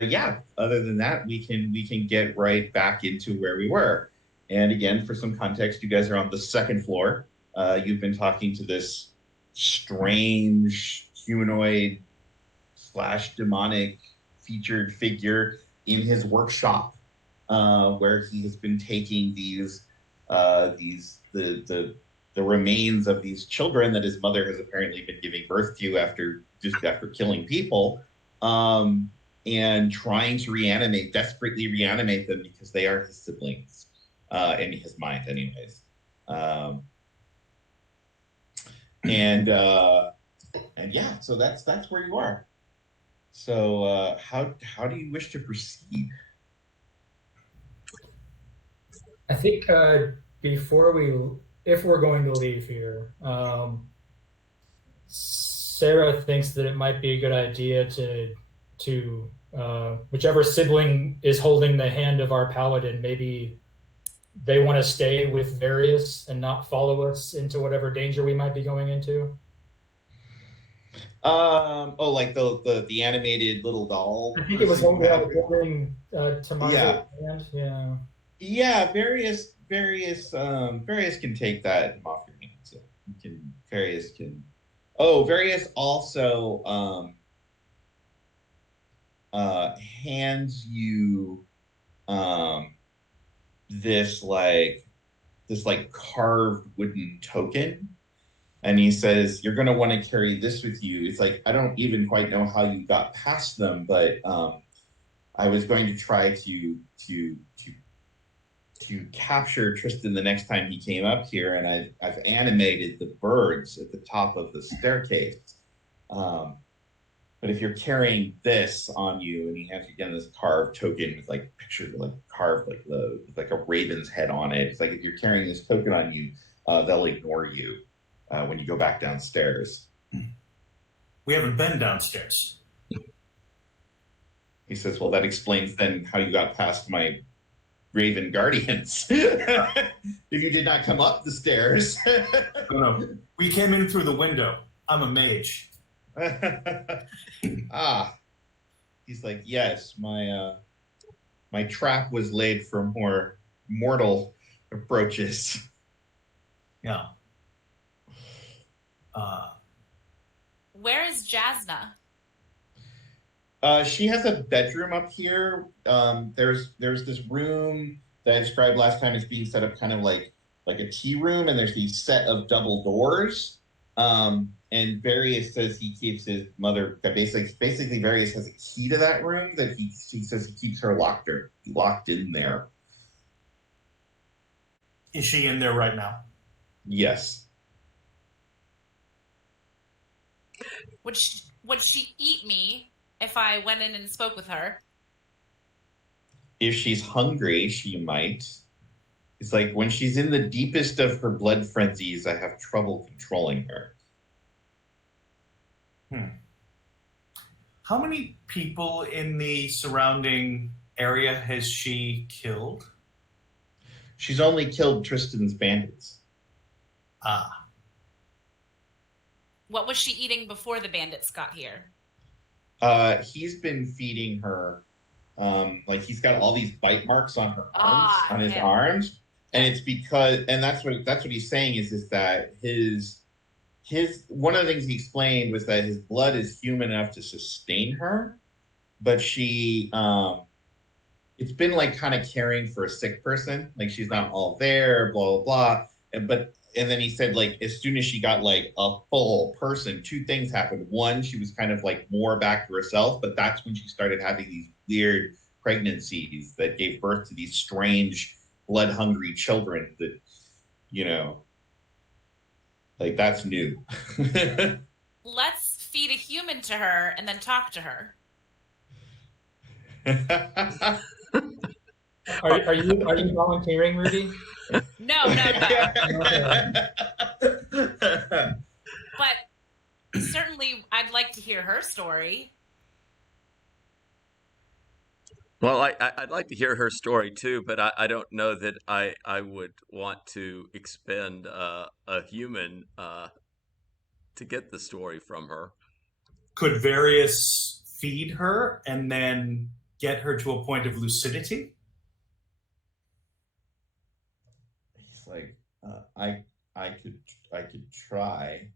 yeah, other than that, we can get right back into where we were. And again, for some context, you guys are on the second floor. You've been talking to this strange humanoid slash demonic featured figure in his workshop, where he has been taking these the remains of these children that his mother has apparently been giving birth to after killing people, um, and trying to desperately reanimate them because they are his siblings, in his mind, anyways. Um, and and yeah, so that's where you are. So how do you wish to proceed? I think before if we're going to leave here, Sarah thinks that it might be a good idea to whichever sibling is holding the hand of our paladin, maybe they want to stay with Various and not follow us into whatever danger we might be going into. Oh, like the animated little doll I think it was person you holding, have. holding Tamargo's Yeah, hand. Yeah. yeah. Various can take that off your hands. So you can various can. Oh, various also hands you um this like carved wooden token, and he says you're going to want to carry this with you. It's like I don't even quite know how you got past them, but I was going to try to capture Tristan the next time he came up here, and I've animated the birds at the top of the staircase. Um, but if you're carrying this on you, and he has again this carved token with like pictures like carved like a raven's head on it. It's like if you're carrying this token on you, they'll ignore you when you go back downstairs. We haven't been downstairs. He says, "Well, that explains then how you got past my Raven Guardians. If you did not come up the stairs." No, no. We came in through the window. I'm a mage. Ah, he's like, yes, my trap was laid for more mortal approaches. Yeah. Uh, Where is Jasna? She has a bedroom up here. There's this room that I described last time as being set up kind of like a tea room, and there's these set of double doors. And Various says he keeps his mother basically Various has a key to that room that he says he keeps her locked in there. is she in there right now? Yes. Would she eat me if I went in and spoke with her? If she's hungry, she might. It's like when she's in the deepest of her blood frenzies, I have trouble controlling her. Hmm. How many people in the surrounding area has she killed? She's only killed Tristan's bandits. Ah, What was she eating before the bandits got here? He's been feeding her, like he's got all these bite marks on her arms, Ah, on his him. arms, and Yeah. it's because, and that's what he's saying is that his one of the things he explained was that his blood is human enough to sustain her, but she it's been like kind of caring for a sick person. Like she's not all there, blah blah blah. And then he said like as soon as she got like a full person, two things happened. One, she was kind of like more back to herself, but that's when she started having these weird pregnancies that gave birth to these strange blood hungry children that you know like that's new. Let's feed a human to her and then talk to her. Are you volunteering, Rudy? No, no, no. But certainly I'd like to hear her story. Well, I'd like to hear her story too, but I don't know that I would want to expend a human to get the story from her. could Various feed her and then get her to a point of lucidity? He's like, I could try.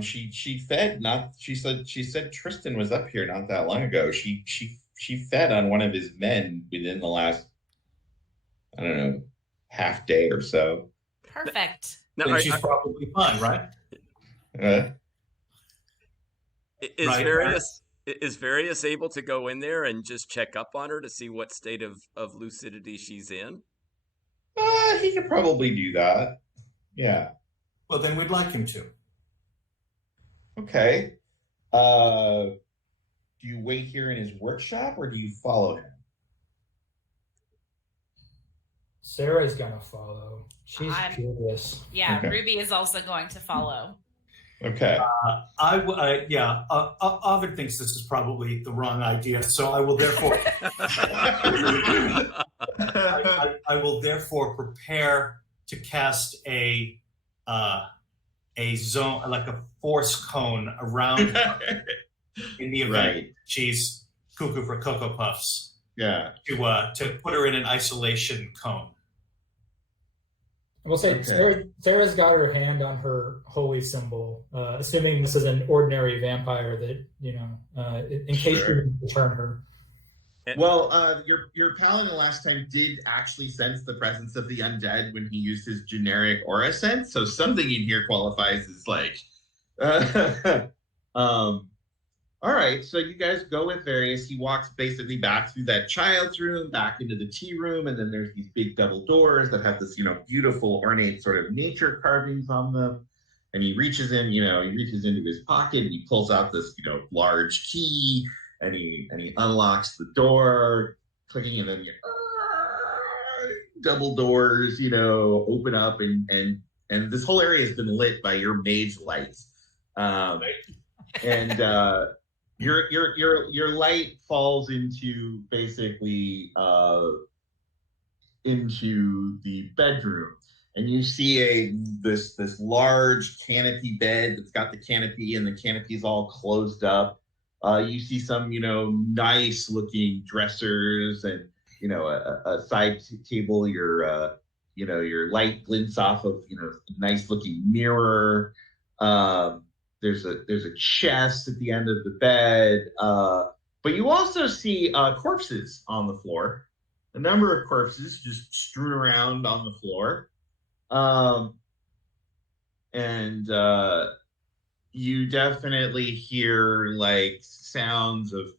She fed not. She said Tristan was up here not that long ago. She fed on one of his men within the last, I don't know, half day or so. Perfect. Now, Then she's probably fine, right? is Right, Various able to go in there and just check up on her to see what state of lucidity she's in? He could probably do that. Yeah. Well, then we'd like him to. Okay. Do you wait here in his workshop or do you follow him? Sarah's gonna follow. She's I'm- curious. Yeah, Okay. Ruby is also going to follow. Okay. Ovid thinks this is probably the wrong idea, so I will therefore I will therefore prepare to cast a zone, like a force cone around her in the event Right. she's cuckoo for Cocoa Puffs, Yeah. to put her in an isolation cone. We'll say Okay. Sarah's got her hand on her holy symbol, assuming this is an ordinary vampire that, in case Sure. you return her. Well, your paladin last time did actually sense the presence of the undead when he used his generic aura sense. So something in here qualifies as like, all right. So you guys go with Various. He walks basically back through that child's room, back into the tea room, and then there's these big double doors that have this, beautiful ornate sort of nature carvings on them. And he reaches into his pocket and he pulls out this, large key. And he unlocks the door, clicking, and then double doors, open up, and this whole area has been lit by your mage lights, and your light falls into basically into the bedroom, and you see this large canopy bed that's got the canopy, and the canopy's all closed up. You see some, nice looking dressers and, a side table. Your light glints off of, a nice looking mirror. There's a chest at the end of the bed. But you also see corpses on the floor. A number of corpses just strewn around on the floor. You definitely hear like sounds of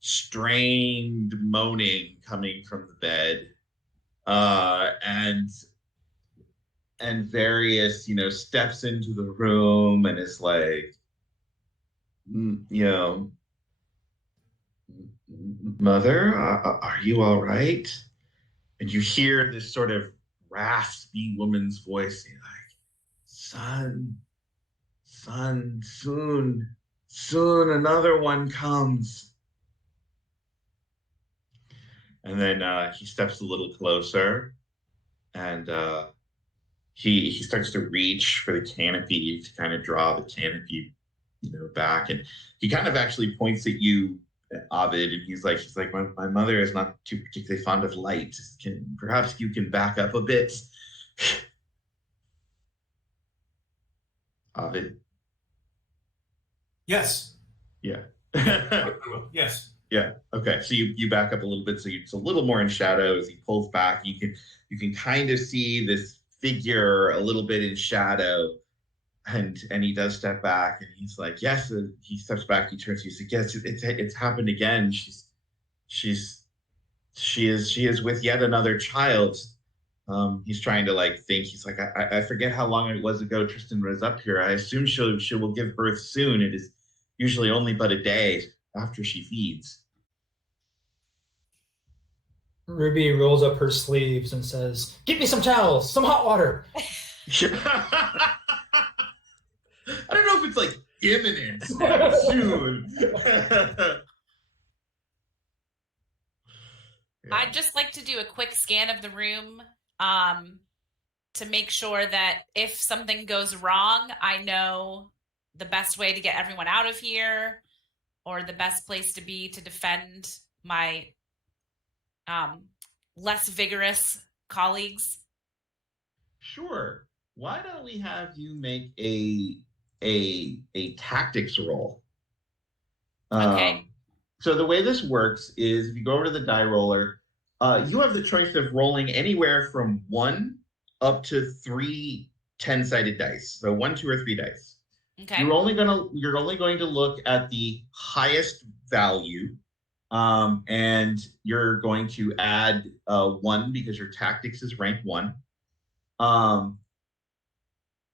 strained moaning coming from the bed, and Various steps into the room and is like, Mother, are you all right? And you hear this sort of raspy woman's voice saying like, son, soon another one comes. And then he steps a little closer, and he starts to reach for the canopy to kind of draw the canopy, back. And he kind of actually points at you, Ovid, and he's like, my mother is not too particularly fond of light. Perhaps you can back up a bit. Ovid. Yes. Yeah. Yes. Yeah. Okay. So you back up a little bit, so it's a little more in shadow. As he pulls back, you can kind of see this figure a little bit in shadow, and he does step back, and he's like, yes. And he steps back. He turns to you. He's like, yes, it's happened again. She is with yet another child. He's trying to think. He's like, I forget how long it was ago Tristan was up here. I assume she will give birth soon. It is usually only but a day after she feeds. Ruby rolls up her sleeves and says, "Give me some towels, some hot water." I don't know if it's like imminent soon. I'd just like to do a quick scan of the room to make sure that if something goes wrong, I know the best way to get everyone out of here, or the best place to be to defend my less vigorous colleagues? Sure. Why don't we have you make a tactics roll? Okay. So the way this works is if you go over to the die roller, you have the choice of rolling anywhere from 1 up to 3 10-sided dice. So 1, 2, or 3 dice. Okay. You're only going to look at the highest value, and you're going to add 1 because your tactics is rank 1.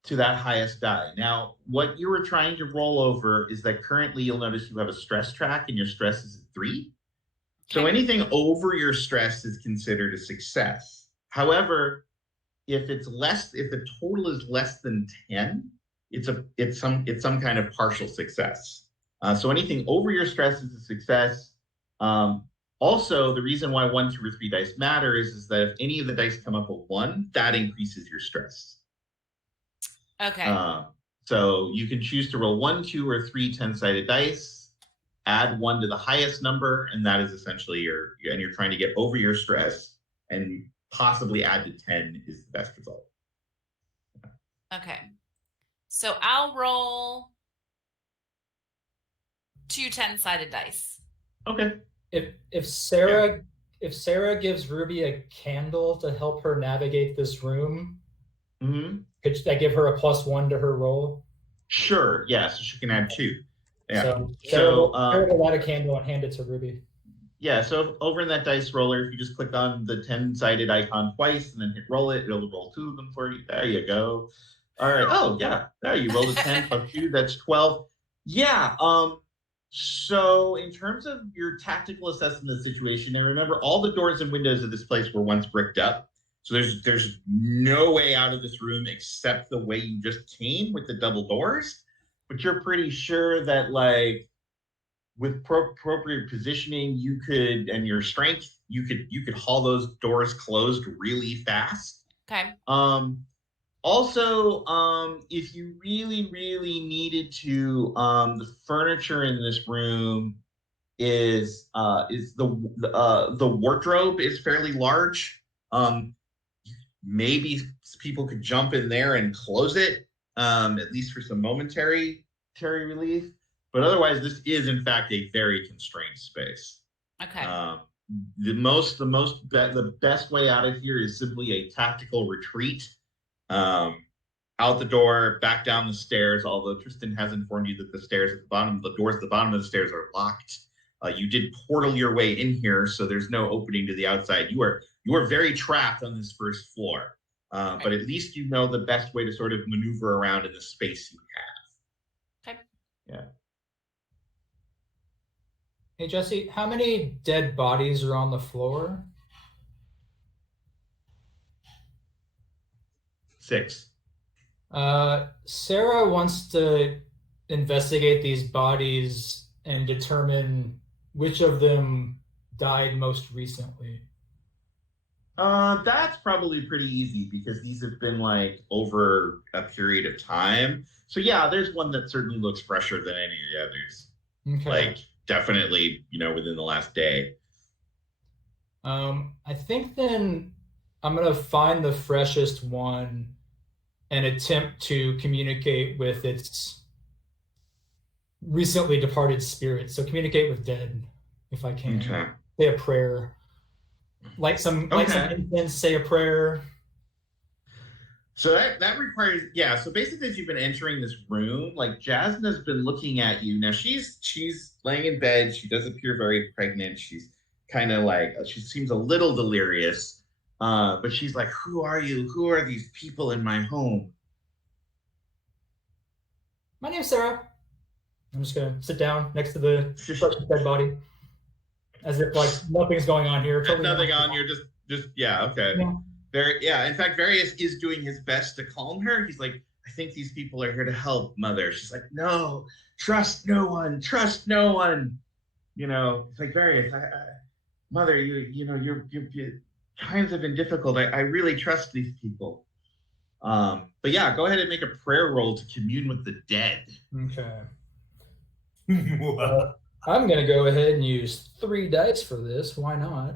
To that highest die. Now, what you were trying to roll over is that currently you'll notice you have a stress track and your stress is at 3. So Okay. anything over your stress is considered a success. However, if the total is less than 10, it's some kind of partial success. So anything over your stress is a success. Also, the reason why 1, 2, or 3 dice matter is that if any of the dice come up a 1, that increases your stress. Okay. So you can choose to roll 1, 2, or 3 10-sided dice, add 1 to the highest number, and that is essentially you're trying to get over your stress, and possibly add to 10 is the best result. Okay. So I'll roll 2 10-sided dice. Okay. If Sarah gives Ruby a candle to help her navigate this room, could that give her a +1 to her roll? Sure. Yeah. So she can add 2. Yeah. So Sarah will light a candle and hand it to Ruby. Yeah. So over in that dice roller, if you just click on the 10-sided icon twice and then hit roll it, it'll roll 2 of them for you. There you go. All right. Oh yeah. There you rolled a 10 plus 2. That's 12. Yeah. So in terms of your tactical assessment of the situation, and remember all the doors and windows of this place were once bricked up. So there's no way out of this room except the way you just came with the double doors. But you're pretty sure that like with appropriate positioning, you could, and your strength, you could haul those doors closed really fast. Okay. Also, if you really, really needed to, the furniture in this room is the wardrobe is fairly large. Maybe people could jump in there and close it, at least for some momentary relief. But otherwise, this is in fact a very constrained space. Okay. The best way out of here is simply a tactical retreat. Out the door, back down the stairs, although Tristan has informed you that the doors at the bottom of the stairs are locked. You did portal your way in here, so there's no opening to the outside. You are very trapped on this first floor. But at least you know the best way to sort of maneuver around in the space you have. Okay. Yeah. Hey Jesse, how many dead bodies are on the floor? 6. Sarah wants to investigate these bodies and determine which of them died most recently. That's probably pretty easy because these have been like over a period of time. So yeah, there's one that certainly looks fresher than any of the others. Okay. Like definitely, within the last day. I think then I'm gonna find the freshest one and attempt to communicate with its recently departed spirit. So communicate with dead, if I can. Okay. Say a prayer. Light some incense, say a prayer. So that requires, yeah. So basically, as you've been entering this room, like Jasna's been looking at you. Now she's laying in bed. She does appear very pregnant. She's kind of like, she seems a little delirious. But she's like, "Who are you? Who are these people in my home?" My name's Sarah. I'm just gonna sit down next to the dead body, as if like nothing's going on here. Totally nothing on. You're just yeah. Okay. Yeah. In fact, Various is doing his best to calm her. He's like, "I think these people are here to help, Mother." She's like, "No, trust no one. Trust no one." It's like, Various, Mother, you're times have been difficult. I really trust these people. But yeah, go ahead and make a prayer roll to commune with the dead. Okay. I'm gonna go ahead and use 3 dice for this. Why not?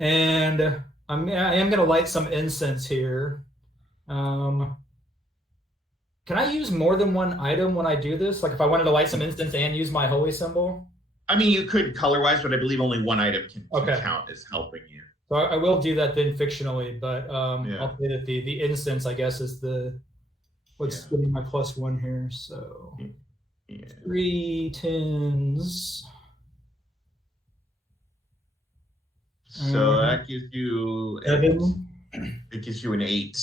And I am gonna light some incense here. Can I use more than one item when I do this? Like if I wanted to light some incense and use my holy symbol? I mean, you could color-wise, but I believe only one item can count as helping you. So I will do that then fictionally, but Yeah. I'll say that the incense, I guess, is what's giving my +1 here. So 3 tens. So that gives you 7. It gives you an 8.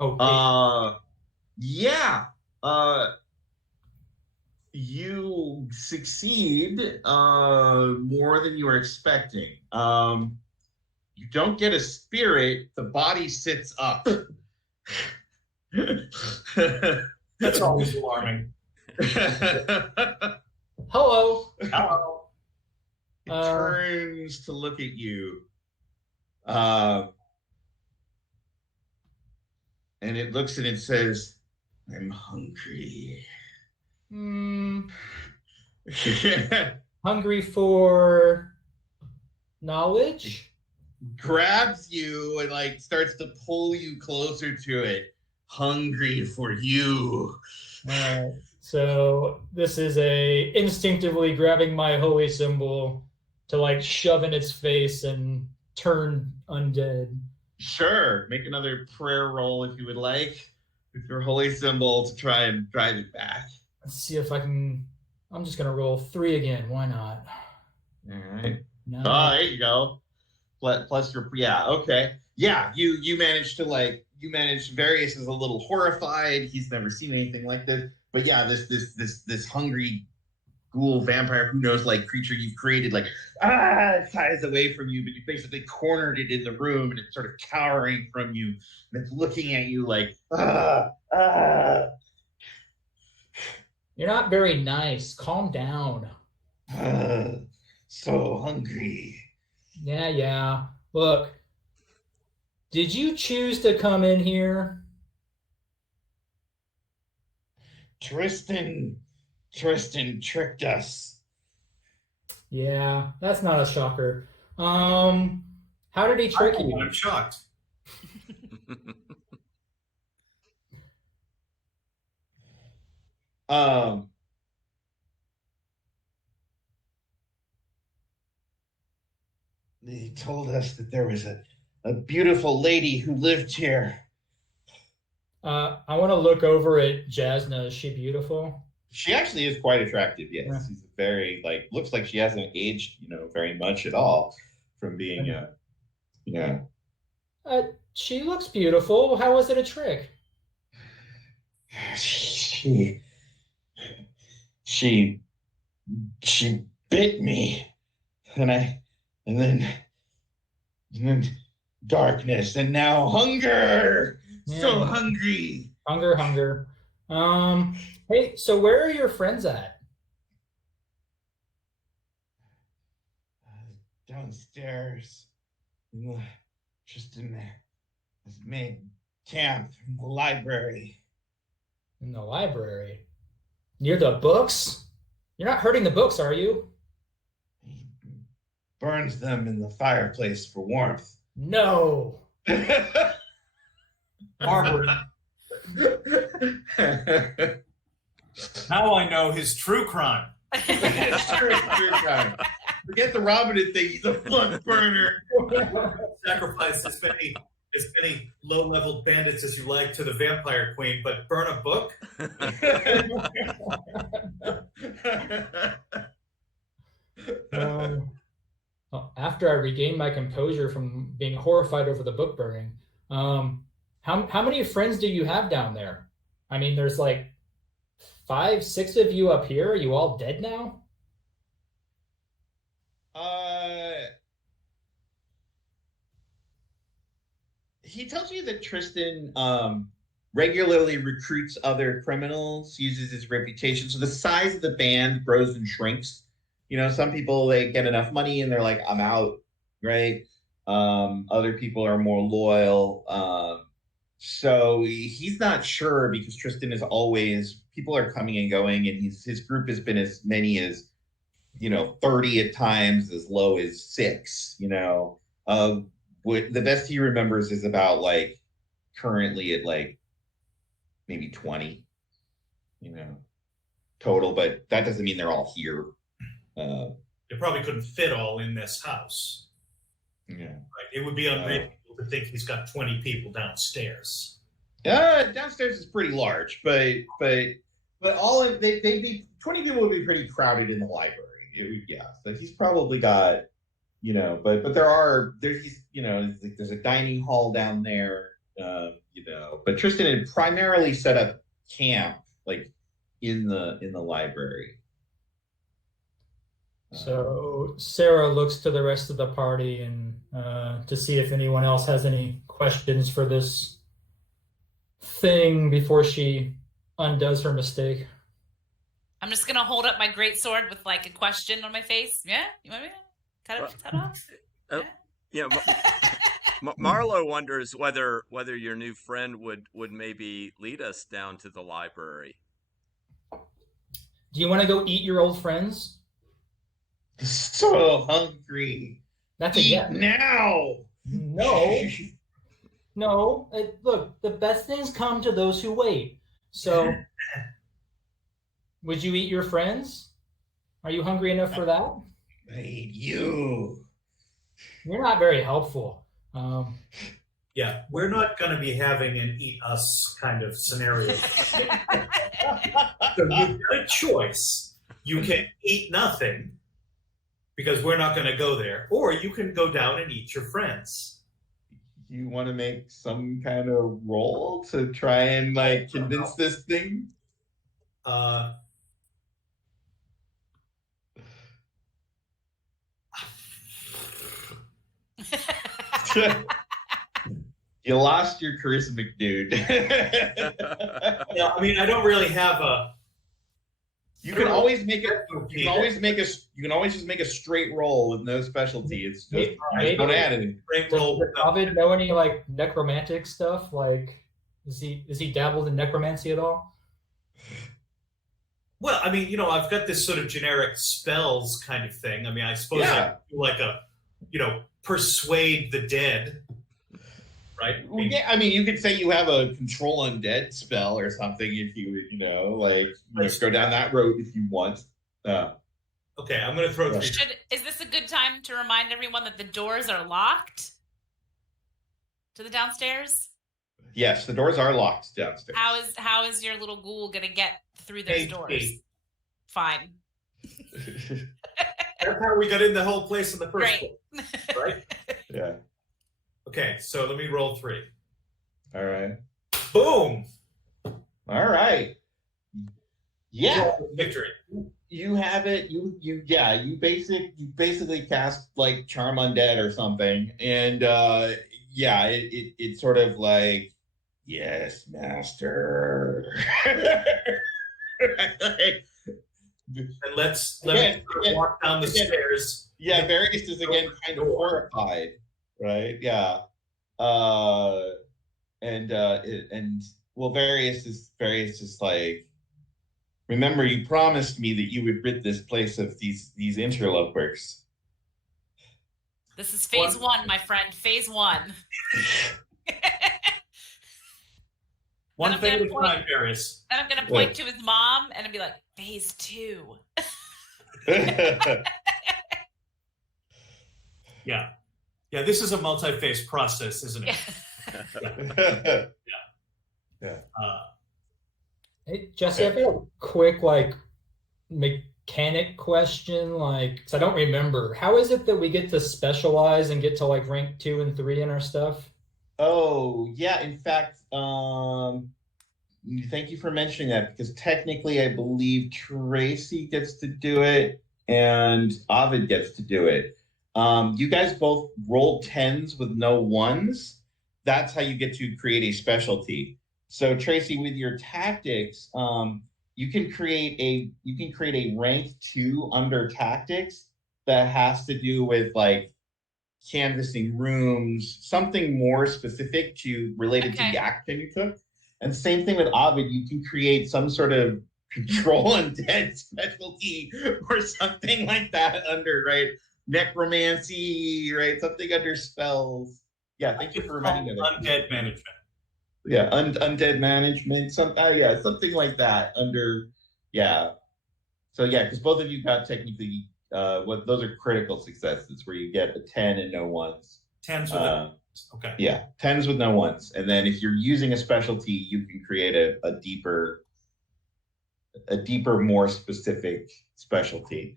Oh, 8. Yeah. You succeed more than you were expecting. You don't get a spirit. The body sits up. That's always alarming. Hello. Hello. It turns to look at you. And it looks and it says, I'm hungry. Hungry for knowledge? Grabs you and like starts to pull you closer to it. Hungry for you. All right. So this is a instinctively grabbing my holy symbol to like shove in its face and turn undead. Sure. Make another prayer roll if you would like with your holy symbol to try and drive it back. Let's see if I can. I'm just gonna roll 3 again. Why not? All right. No. Oh, there you go. Plus your okay. Yeah, you managed to Various is a little horrified. He's never seen anything like this. But yeah, this hungry ghoul vampire, who knows, like creature you've created, like shies away from you, but you basically cornered it in the room and it's sort of cowering from you and it's looking at you like You're not very nice. Calm down. So hungry. Yeah. Look, did you choose to come in here? Tristan tricked us. Yeah, that's not a shocker. How did he trick you? I'm shocked. They told us that there was a beautiful lady who lived here. I want to look over at Jasna. Is she beautiful? She actually is quite attractive, yes. Yeah. She's very, looks like she hasn't aged, very much at all from being, She looks beautiful. How was it a trick? She bit me, and then darkness, and now hunger. Yeah. So hungry. Hunger. Hey, so where are your friends at? Downstairs, just in this main camp in the library. In the library? Near the books? You're not hurting the books, are you? He burns them in the fireplace for warmth. No. Barbara. Now I know his true crime. True crime. Forget the Robin Hood thing. He's a book burner. Sacrifice as many low-level bandits as you like to the vampire queen, but burn a book? After I regained my composure from being horrified over the book burning, how many friends do you have down there? I mean, there's like 5, 6 of you up here. Are you all dead now? He tells you that Tristan regularly recruits other criminals, uses his reputation. So the size of the band grows and shrinks. Some people, they get enough money and they're like, I'm out, right? Other people are more loyal. So he's not sure, because Tristan is always, people are coming and going, and his group has been as many as 30 at times, as low as 6. What the best he remembers is about like currently at like maybe 20, total, but that doesn't mean they're all here. They probably couldn't fit all in this house. Yeah. Right? It would be unreasonable to think he's got 20 people downstairs. Downstairs is pretty large, but all they'd be 20 people would be pretty crowded in the library. So he's probably got, but there's a dining hall down there, but Tristan had primarily set up camp like in the library. So Sarah looks to the rest of the party and to see if anyone else has any questions for this thing before she undoes her mistake. I'm just gonna hold up my greatsword with like a question on my face. Yeah, you want me to cut off? Yeah. Marlo wonders whether your new friend would maybe lead us down to the library. Do you want to go eat your old friends? So hungry. That's a Eat yes. now. No. Look, the best things come to those who wait. So, would you eat your friends? Are you hungry enough for that? I hate you. You're not very helpful. Yeah, we're not going to be having an eat us kind of scenario. So you've got a choice. You can eat nothing because we're not going to go there, or you can go down and eat your friends. You want to make some kind of roll to try and like convince this thing? You lost your charisma, dude. Yeah, I mean, I don't really have a. You can always make it. You can always just make a straight roll with no specialty. It's just don't add anything. Straight roll. Does David know any like necromantic stuff? Like, is he dabbled in necromancy at all? Well, I mean, I've got this sort of generic spells kind of thing. I mean, I suppose I do like a, persuade the dead, right? Well, yeah, I mean, you could say you have a control undead spell or something if you, go down that road if you want. Okay, I'm going to throw. Is this a good time to remind everyone that the doors are locked to the downstairs? Yes, the doors are locked downstairs. How is your little ghoul gonna get through those doors? Fine. That's how we got in the whole place in the first place, right? Yeah. Okay, so let me roll 3. All right. Boom. All right. Yeah. Victory. You have it. You basically cast like Charm Undead or something, and it's sort of like, yes, master. And let me walk down the stairs. Yeah, Various is again kind of horrified, right? Yeah. Various is like, remember, you promised me that you would rid this place of these interlopers. This is phase 1, my friend. Phase 1. One thing at a time, Various. Then I'm going to point to his mom and I'll be like, phase 2. Yeah. Yeah, this is a multi-phase process, isn't it? Yeah. Hey, Jesse, I have a quick mechanic question. Because I don't remember. How is it that we get to specialize and get to rank 2 and 3 in our stuff? Oh, yeah. In fact, thank you for mentioning that, because technically I believe Tracy gets to do it and Ovid gets to do it. You guys both rolled 10s with no 1s. That's how you get to create a specialty. So Tracy, with your tactics, you can create a rank 2 under tactics that has to do with canvassing rooms, something more specific related to the action you took. And same thing with Ovid, you can create some sort of control undead specialty or something like that under, right? Necromancy, right? Something under spells. Yeah, thank you for reminding me of that. Undead management. Yeah, undead management. Something like that under. Yeah. So yeah, because both of you got technically what those are critical successes where you get a 10 and no ones. 10s with okay. Yeah, 10s with no ones, and then if you're using a specialty, you can create a deeper, more specific specialty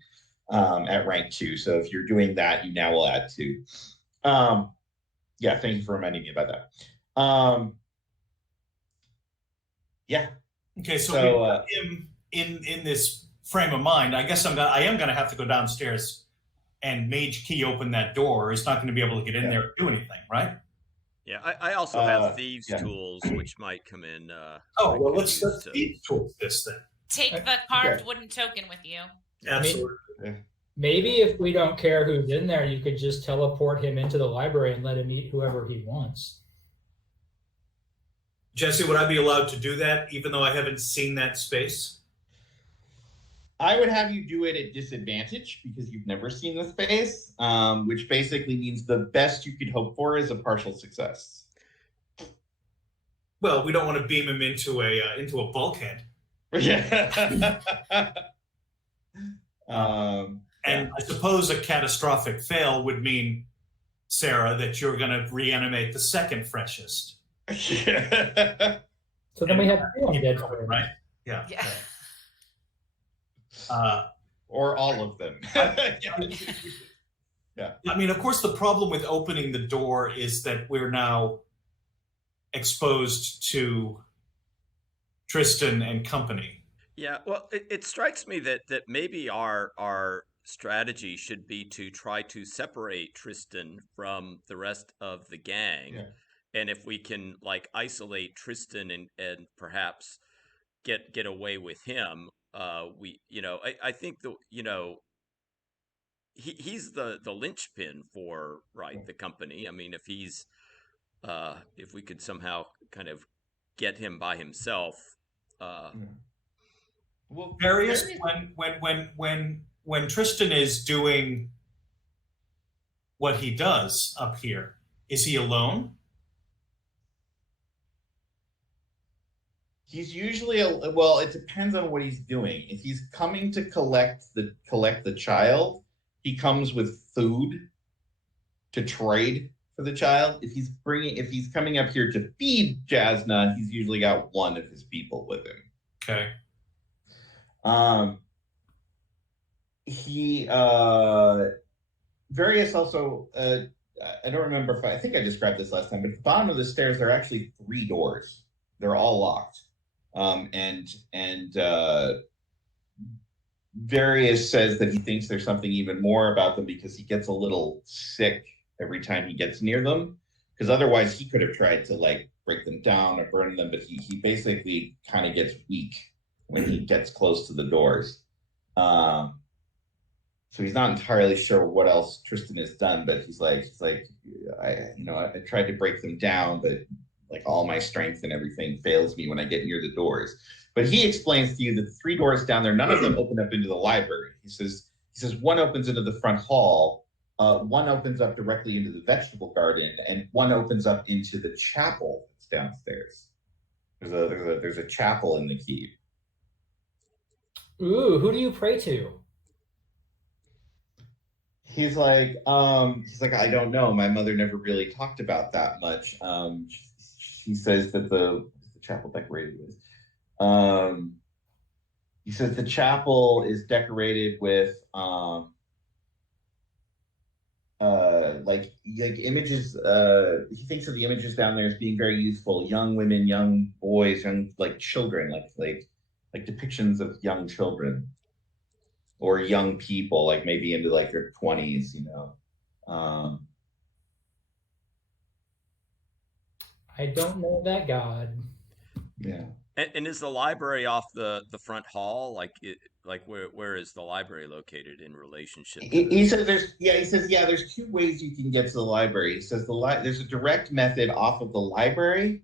at rank 2. So if you're doing that, you now will add 2. Yeah, thank you for reminding me about that. Yeah. Okay, so in this frame of mind, I guess I am gonna have to go downstairs and mage key open that door. He's not going to be able to get in there and do anything, right? Yeah, I also have thieves tools, which might come in. Well, let's thieves tools this then. Take the carved wooden token with you. Absolutely. Maybe if we don't care who's in there, you could just teleport him into the library and let him eat whoever he wants. Jesse, would I be allowed to do that, even though I haven't seen that space? I would have you do it at disadvantage because you've never seen the space, which basically means the best you could hope for is a partial success. Well, we don't want to beam him into a bulkhead. Yeah. And I suppose a catastrophic fail would mean, Sarah, that you're going to reanimate the second freshest. So then we have 2 undead for him. Right? Yeah. Or all of them. Yeah. I mean, of course, the problem with opening the door is that we're now exposed to Tristan and company. Yeah, well, it strikes me that maybe our strategy should be to try to separate Tristan from the rest of the gang. Yeah. And if we can like isolate Tristan and perhaps get away with him, I think he's the linchpin for the company. I mean, if we could somehow kind of get him by himself. Well, Darius, when Tristan is doing what he does up here, is he alone? He's usually well. It depends on what he's doing. If he's coming to collect the child, he comes with food to trade for the child. If he's coming up here to feed Jasna, he's usually got one of his people with him. Okay. Various also. I don't remember I think I described this last time, but at the bottom of the stairs there are actually 3 doors. They're all locked. Various says that he thinks there's something even more about them because he gets a little sick every time he gets near them. Because otherwise he could have tried to like break them down or burn them, but he basically kind of gets weak when he gets close to the doors. So he's not entirely sure what else Tristan has done, but he's like, I tried to break them down, but like all my strength and everything fails me when I get near the doors. But he explains to you that the 3 doors down there, none of them open up into the library. He says one opens into the front hall, one opens up directly into the vegetable garden, and one opens up into the chapel that's downstairs. There's a chapel in the keep. Ooh, who do you pray to? He's like, I don't know. My mother never really talked about that much. He says that the chapel decorated with. He says the chapel is decorated with like images. He thinks of the images down there as being very youthful, young women, young boys, young like children, like depictions of young children or young people, like maybe into like their 20s, I don't know that god. Yeah. And is the library off the front hall? Where is the library located in relationship? He says there's 2 ways you can get to the library. He says there's a direct method off of the library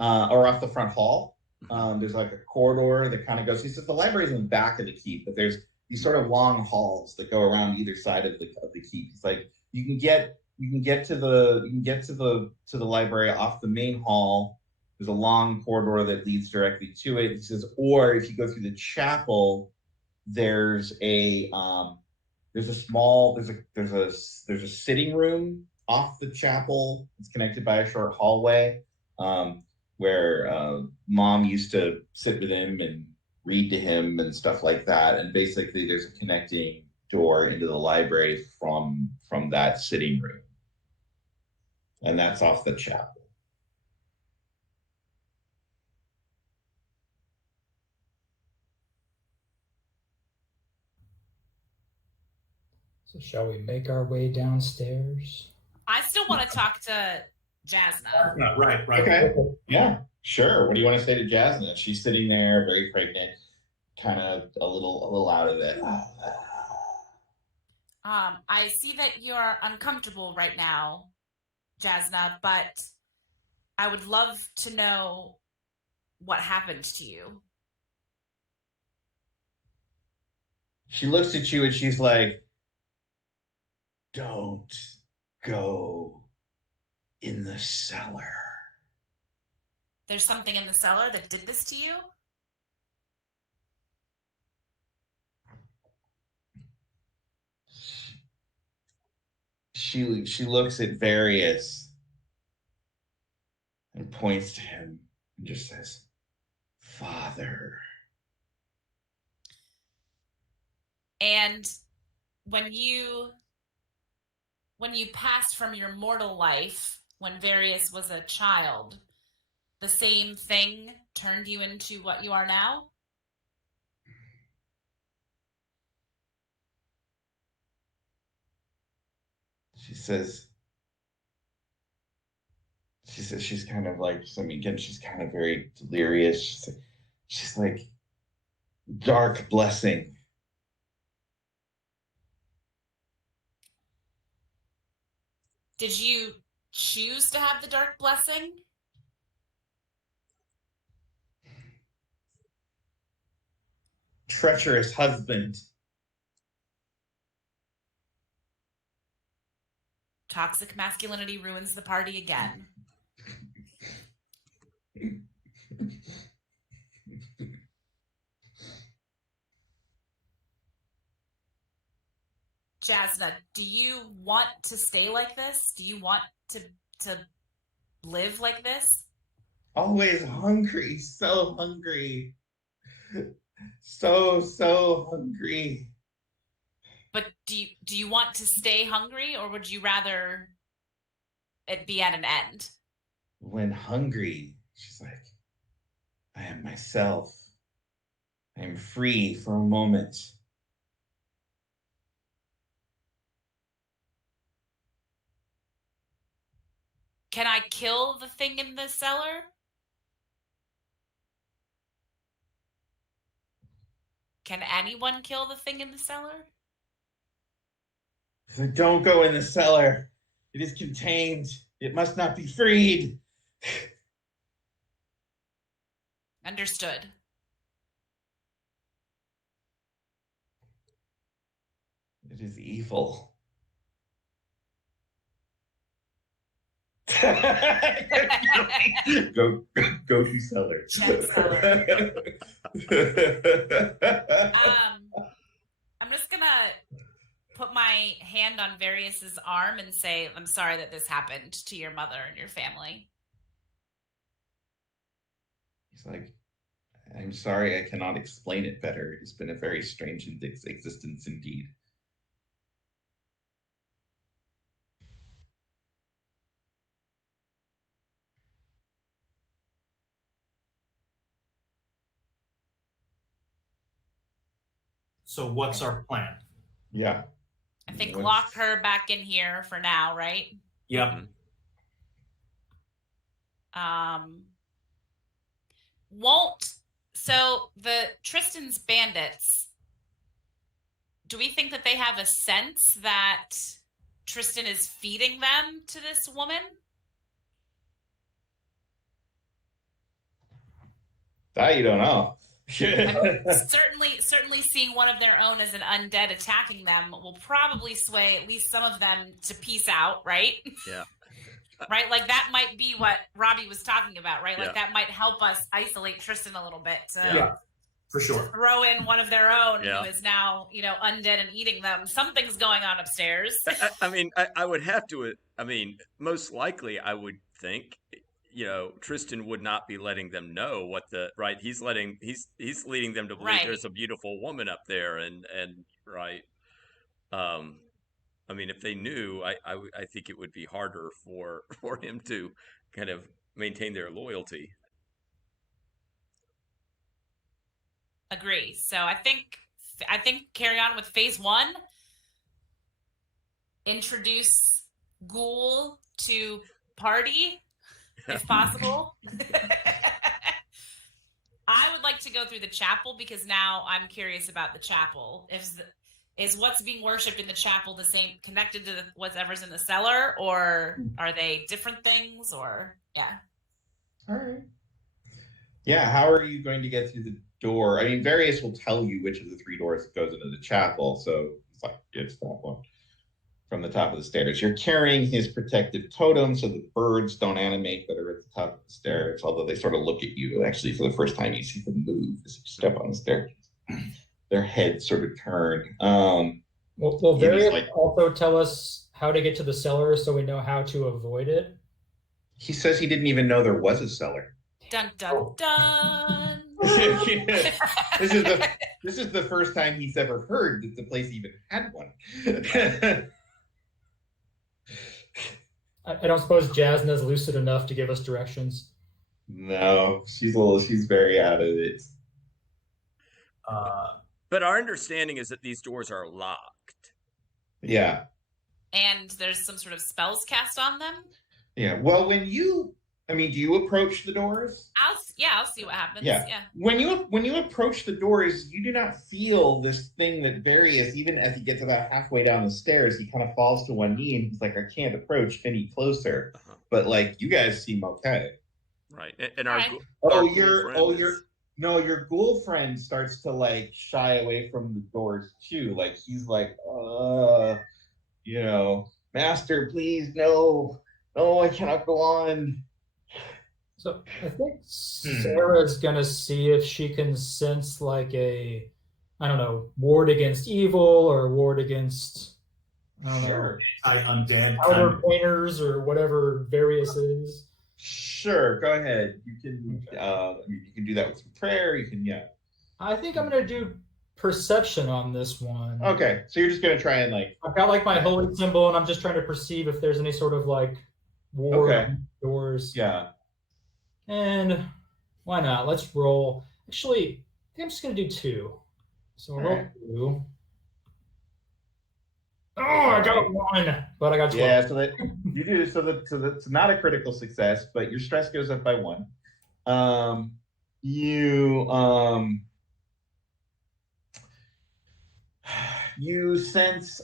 or off the front hall, There's like a corridor that kind of goes. He says the library's in the back of the keep, but there's these sort of long halls that go around either side of the keep. He's like, you can get to the library off the main hall. There's a long corridor that leads directly to it. He says, or if you go through the chapel, there's a small there's a sitting room off the chapel. It's connected by a short hallway, where mom used to sit with him and read to him and stuff like that. And basically, there's a connecting door into the library from that sitting room, and that's off the chapel. So shall we make our way downstairs? I still want to talk to Jasna. Yeah, right. Okay. Yeah, sure. What do you want to say to Jasna? She's sitting there, very pregnant, kind of a little out of it. I see that you're uncomfortable right now, Jasna, but I would love to know what happened to you. She looks at you and she's like, "Don't go in the cellar." There's something in the cellar that did this to you? She looks at Various and points to him and just says, "Father." And when you passed from your mortal life, when Various was a child, the same thing turned you into what you are now? She says she's kind of like, I mean, again, she's kind of very delirious. She's like, "Dark blessing." Did you choose to have the dark blessing? Treacherous husband. Toxic masculinity ruins the party again. Jasna, do you want to stay like this? Do you want to live like this? Always hungry, so hungry. So hungry. But do you want to stay hungry, or would you rather it be at an end? When hungry, she's like, "I am myself. I am free for a moment." Can I kill the thing in the cellar? Can anyone kill the thing in the cellar? She's like, "Don't go in the cellar. It is contained. It must not be freed." Understood. It is evil. go to cellar. Check cellar. I'm just gonna put my hand on Various's arm and say, "I'm sorry that this happened to your mother and your family." He's like, "I'm sorry, I cannot explain it better. It has been a very strange existence indeed." So what's our plan? Yeah. I think What's- lock her back in here for now, right? Yep. So the Tristan's bandits, do we think that they have a sense that Tristan is feeding them to this woman? That you don't know. Certainly seeing one of their own as an undead attacking them will probably sway at least some of them to peace out, right? Yeah. Right? Like that might be what Robbie was talking about, right? Like Yeah. that might help us isolate Tristan a little bit to Yeah. For sure. throw in one of their own Yeah. who is now, undead and eating them. Something's going on upstairs. I mean, I would have to. I mean, most likely, I would think, Tristan would not be letting them know what the right. He's leading them to believe Right. there's a beautiful woman up there, and right. I mean, if they knew, I think it would be harder for him to kind of maintain their loyalty. Agree. So I think carry on with phase 1. Introduce Ghoul to party, if possible. I would like to go through the chapel because now I'm curious about the chapel. Is what's being worshipped in the chapel the same, connected to whatever's in the cellar, or are they different things? Or yeah. All right. Yeah, how are you going to get through the door? I mean, Various will tell you which of the 3 doors goes into the chapel, so it's that one from the top of the stairs. You're carrying his protective totem so the birds don't animate that are at the top of the stairs, although they sort of look at you. Actually, for the first time, you see them move as you step on the stairs. Their heads sort of turn. Will Various also tell us how to get to the cellar so we know how to avoid it? He says he didn't even know there was a cellar. Dun dun dun. This is the first time he's ever heard that the place even had one. I don't suppose Jasna's lucid enough to give us directions. No, she's very out of it. But our understanding is that these doors are locked. Yeah. And there's some sort of spells cast on them? Yeah. Well, do you approach the doors? I'll see what happens. Yeah. When you approach the doors, you do not feel this thing that Various, even as he gets about halfway down the stairs, he kind of falls to one knee and he's like, I can't approach any closer. Uh-huh. But you guys seem okay. Right. And our your ghoul friend starts to shy away from the doors too. He's Master, please, no, I cannot go on. So I think Sarah's gonna see if she can sense a, I don't know, ward against evil or ward against, undead outer pointers or whatever Various is. Sure, go ahead. You can you can do that with some prayer. You can I think I'm gonna do perception on this one. Okay, so you're just gonna try and I've got my holy symbol and I'm just trying to perceive if there's any sort of ward doors. Yeah. And why not? Let's roll. Actually, I think I'm just gonna do 2. So I'll roll 2. Oh, I got 1, but I got 12. Yeah, so that you do so that's not a critical success, but your stress goes up by 1. You sense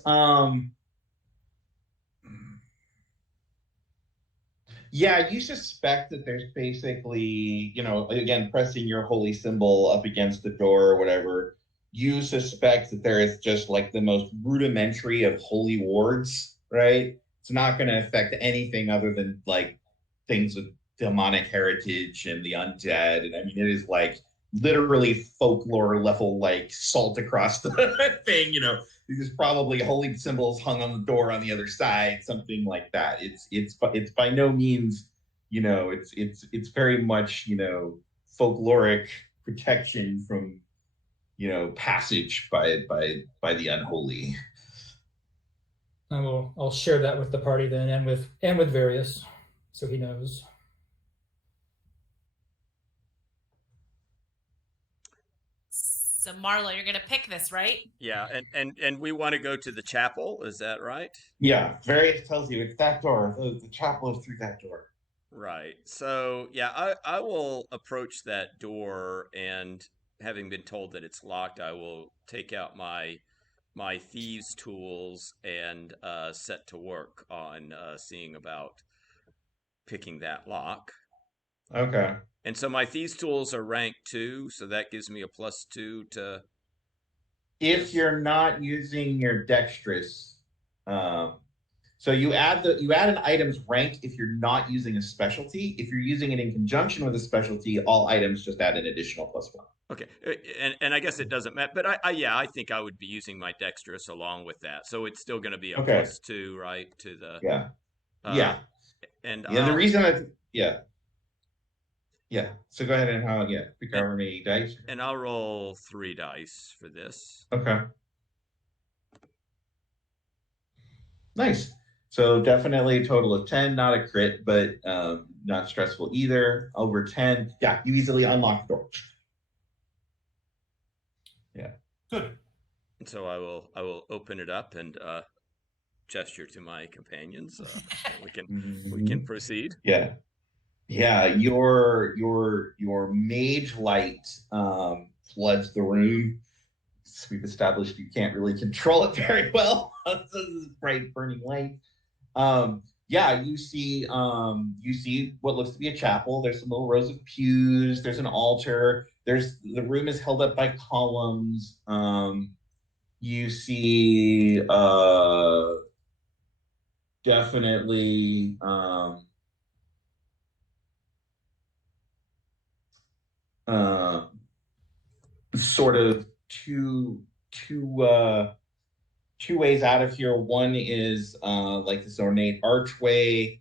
you suspect that there's basically, again, pressing your holy symbol up against the door or whatever, you suspect that there is just the most rudimentary of holy wards, right? It's not going to affect anything other than things with demonic heritage and the undead. And I mean, it is literally folklore level, salt across the thing, There's probably holy symbols hung on the door on the other side, something like that. It's by no means, it's very much, folkloric protection from, passage by the unholy. I'll share that with the party then, and with Various, so he knows. So Marlo, you're gonna pick this, right? Yeah, and we want to go to the chapel. Is that right? Yeah, Various tells you it's that door. The chapel is through that door. Right. So yeah, I will approach that door, and having been told that it's locked, I will take out my thieves' tools and set to work on seeing about picking that lock. Okay. And so my thieves tools are rank 2, so that gives me a +2 to. If you're not using your dexterous, so you add an item's rank if you're not using a specialty. If you're using it in conjunction with a specialty, all items just add an additional +1. Okay, and I guess it doesn't matter, but I think I would be using my dexterous along with that, so it's still going to be a Okay. +2, right? To the Yeah. Yeah. And The reason yeah. So go ahead and pick however many dice. And I'll roll 3 dice for this. Okay. Nice. So definitely a total of 10, not a crit, but not stressful either. Over 10, yeah, you easily unlock the door. Yeah. Good. And so I will open it up and gesture to my companions. We can proceed. Yeah. Yeah, your mage light floods the room. We've established you can't really control it very well. This is bright burning light. You see what looks to be a chapel. There's some little rows of pews. There's an altar. The room is held up by columns. You see definitely sort of two ways out of here. One is like this ornate archway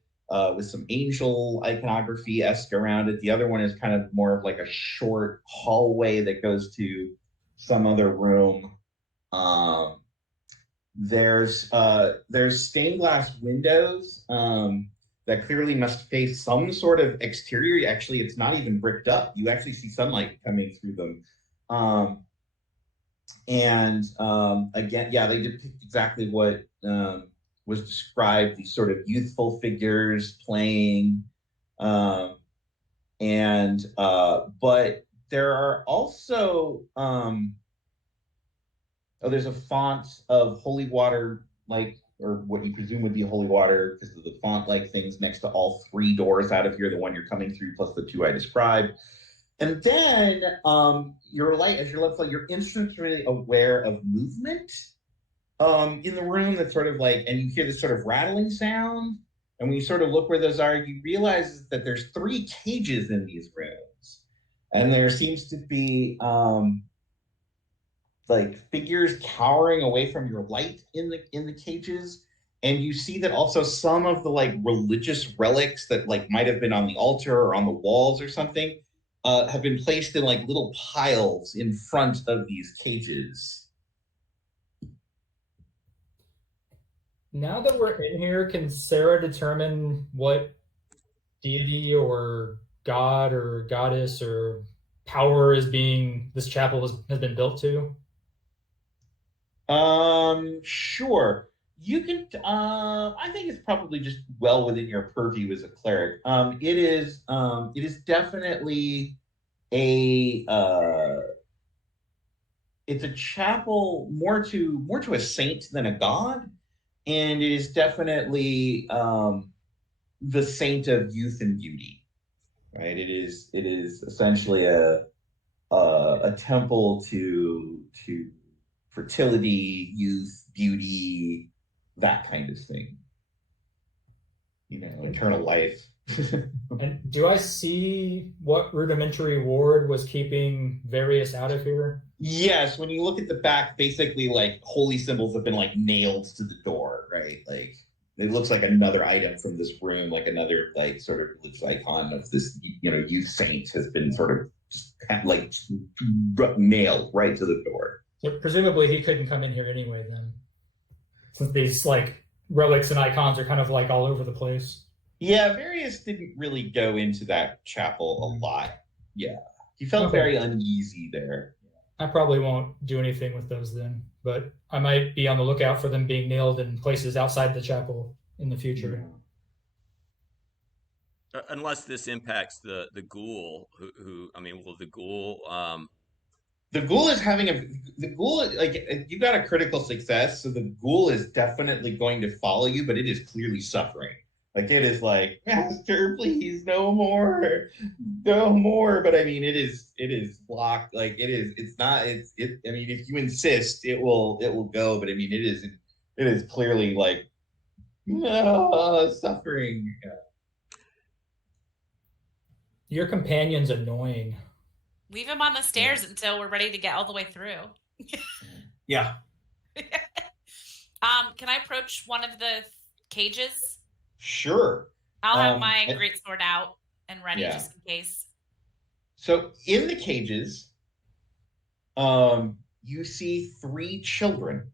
with some angel iconography-esque around it. The other one is kind of more of like a short hallway that goes to some other room. There's stained glass windows that clearly must face some sort of exterior. Actually, it's not even bricked up. You actually see sunlight coming through them. Again, they depict exactly what was described, these sort of youthful figures playing. But there are also, there's a font of holy water, or what you presume would be holy water because of the font-like things next to all 3 doors out of here, the one you're coming through plus the 2 I described. And then you're instantly aware of movement in the room that's sort of and you hear this sort of rattling sound. And when you sort of look where those are, you realize that there's 3 cages in these rooms. And there seems to be figures cowering away from your light in the cages. And you see that also some of the religious relics that might have been on the altar or on the walls or something have been placed in little piles in front of these cages. Now that we're in here, can Sarah determine what deity or god or goddess or power this chapel has been built to? Sure. You can. I think it's probably just well within your purview as a cleric. It is definitely a. It's a chapel more to a saint than a god, and it is definitely the saint of youth and beauty. Right. It is essentially a temple to fertility, youth, beauty, that kind of thing. Eternal life. And do I see what rudimentary ward was keeping Various out of here? Yes, when you look at the back, basically holy symbols have been nailed to the door, right? It looks like another item from this room, another sort of religious icon of this youth saint has been sort of nailed right to the door. So presumably he couldn't come in here anyway then, since these relics and icons are kind of all over the place. Yeah, Various didn't really go into that chapel a lot. Yeah, he felt very uneasy there. I probably won't do anything with those then, but I might be on the lookout for them being nailed in places outside the chapel in the future. Unless this impacts the ghoul, who will the ghoul? The ghoul is you got a critical success, so the ghoul is definitely going to follow you, but it is clearly suffering. Like it is like, Master, please, no more, no more. But I mean, it is blocked. Like it's not. I mean, if you insist, it will go. But I mean, it is clearly like suffering. Your companion's annoying. Leave him on the stairs until we're ready to get all the way through. Yeah. Can I approach one of the cages? Sure. I'll have my greatsword out and ready just in case. So in the cages, you see 3 children.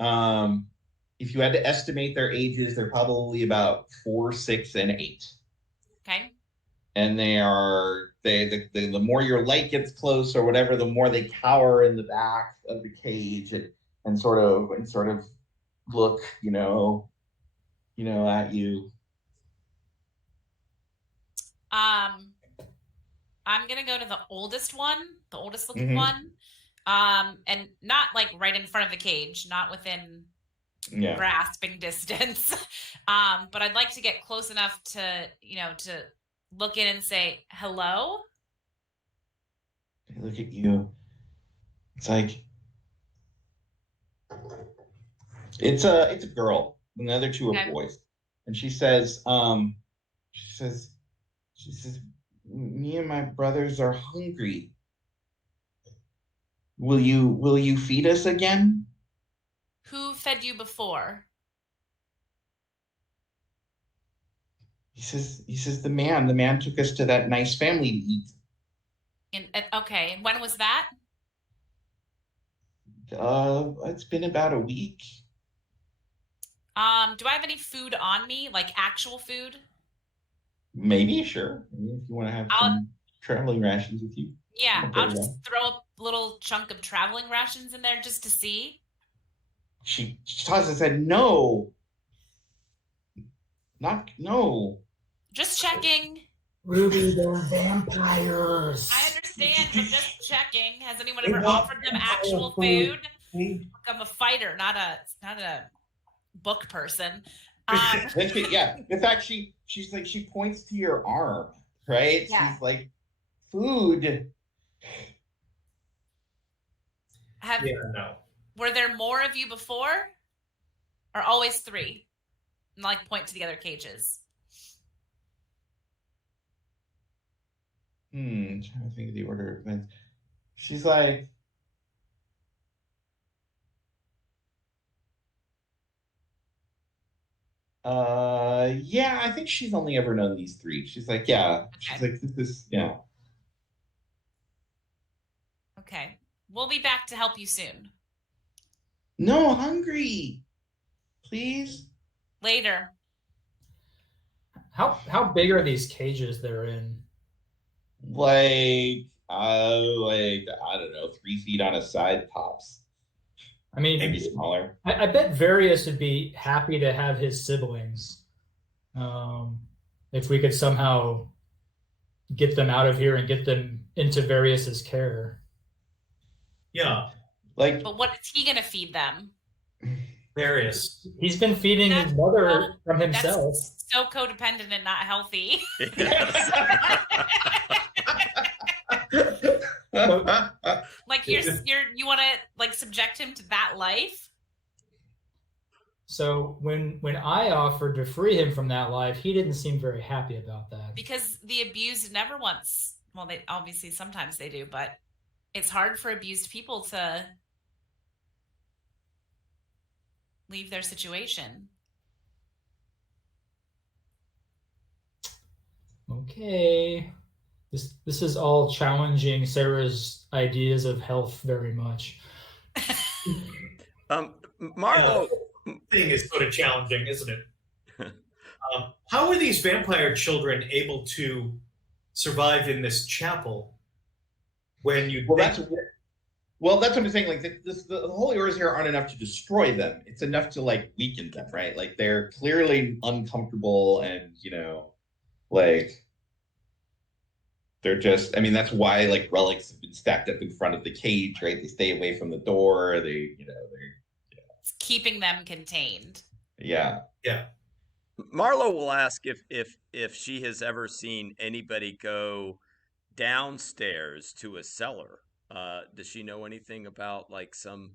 If you had to estimate their ages, they're probably about 4, 6, and 8. Okay. And the more your light gets close or whatever, the more they cower in the back of the cage and sort of look, at you. I'm gonna go to the oldest looking one. And not like right in front of the cage, not within grasping distance. But I'd like to get close enough to look in and say hello. They look at you. It's like it's a girl. And the other 2 are boys. And she says, me and my brothers are hungry. Will you feed us again? Who fed you before? He says the man took us to that nice family to eat. Okay, and when was that? It's been about a week. Do I have any food on me, like actual food? Maybe, sure. I mean, if you want to have some traveling rations with you. Yeah, I'll just throw a little chunk of traveling rations in there just to see. She tosses and said, no. No. Just checking. Ruby, they're vampires. I understand, but just checking. Has anyone ever offered them actual food? Look, I'm a fighter, not a book person. In fact, she's like, she points to your arm, right? Yeah. She's like, food. No. Were there more of you before? Or always 3? And like point to the other cages. I'm trying to think of the order of events. She's like, yeah, I think she's only ever known these 3. She's like, yeah. Okay. She's like, this is, yeah. Okay. We'll be back to help you soon. No, hungry. Please. Later. How big are these cages they're in? Like I don't know, 3 feet on a side tops. I mean, maybe smaller. I bet Various would be happy to have his siblings. If we could somehow get them out of here and get them into Various's care. Yeah. Like, but what is he gonna feed them? Various. He's been feeding his mother from himself. That's so codependent and not healthy. Like you want to like subject him to that life? So when I offered to free him from that life, he didn't seem very happy about that. Because the abused never once. Well, they obviously sometimes they do, but it's hard for abused people to leave their situation. Okay. This is all challenging Sarah's ideas of health very much. Marlo, thing is sort of challenging, isn't it? How are these vampire children able to survive in this chapel when you? That's what I'm saying. Like the holy orders here aren't enough to destroy them. It's enough to like weaken them, right? Like they're clearly uncomfortable, and like. They're just, I mean, that's why like relics have been stacked up in front of the cage, right? They stay away from the door. They're It's keeping them contained. Yeah. Yeah. Marlo will ask if she has ever seen anybody go downstairs to a cellar. Does she know anything about like some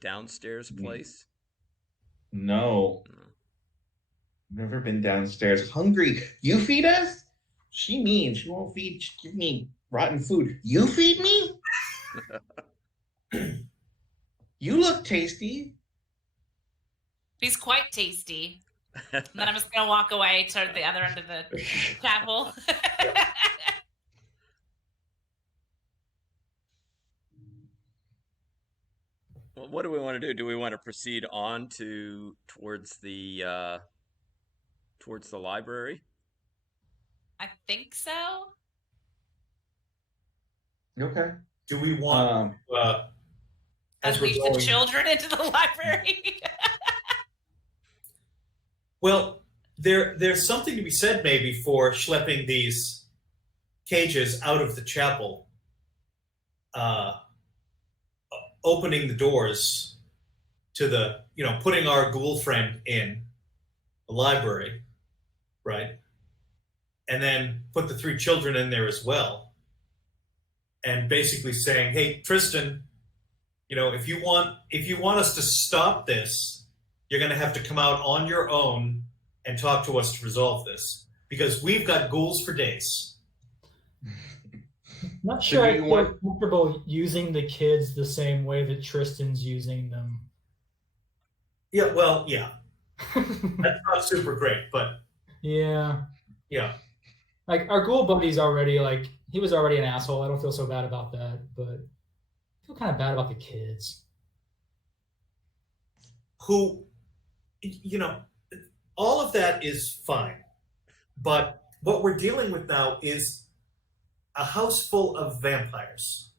downstairs place? No, never been downstairs. Hungry. You feed us? She mean. She won't feed. She give me rotten food. You feed me? You look tasty. He's quite tasty. And then I'm just gonna walk away toward the other end of the chapel. Well, what do we want to do? Do we want to proceed on towards the library? I think so. Okay. Do we want as we're Unleash the going? children into the library. Well, there's something to be said maybe for schlepping these cages out of the chapel, opening the doors to the, putting our ghoul friend in the library, right? And then put the 3 children in there as well. And basically saying, hey, Tristan, if you want us to stop this, you're going to have to come out on your own and talk to us to resolve this, because we've got ghouls for days. Not sure I feel comfortable using the kids the same way that Tristan's using them. Yeah, well, yeah. That's not super great, but yeah. Like our ghoul buddy's already he was already an asshole. I don't feel so bad about that, but I feel kind of bad about the kids. Who, all of that is fine. But what we're dealing with now is a house full of vampires.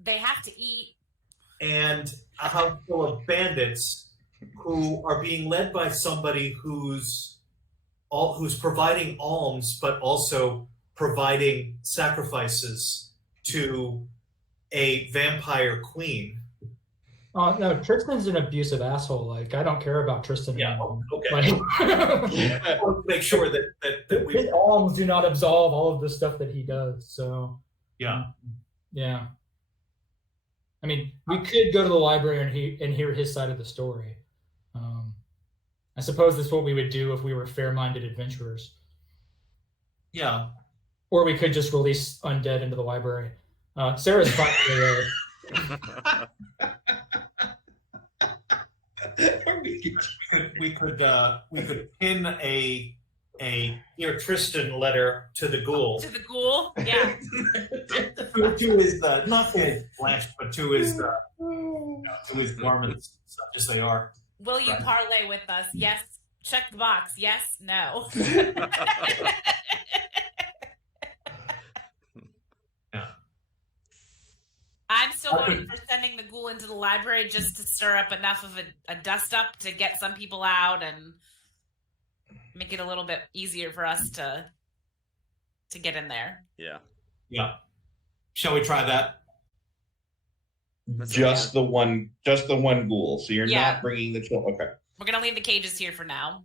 They have to eat. And a house full of bandits who are being led by somebody who's providing alms, but also providing sacrifices to a vampire queen. No, Tristan's an abusive asshole. I don't care about Tristan. Yeah, okay. Make sure that his alms do not absolve all of the stuff that he does. So yeah. I mean, we could go to the library and hear his side of the story. I suppose that's what we would do if we were fair-minded adventurers. Yeah. Or we could just release undead into the library. Sarah's fine. we could pin a Dear Tristan letter to the ghoul. To the ghoul, yeah. to his not to his flesh, but to his garments, such as they are. Will you parlay with us? Yes. Check the box. Yes. No. Yeah. I'm still voting for sending the ghoul into the library just to stir up enough of a dust up to get some people out and make it a little bit easier for us to get in there. Yeah. Yeah. Shall we try that? Just the one ghoul. So you're not bringing the children. Okay. We're gonna leave the cages here for now.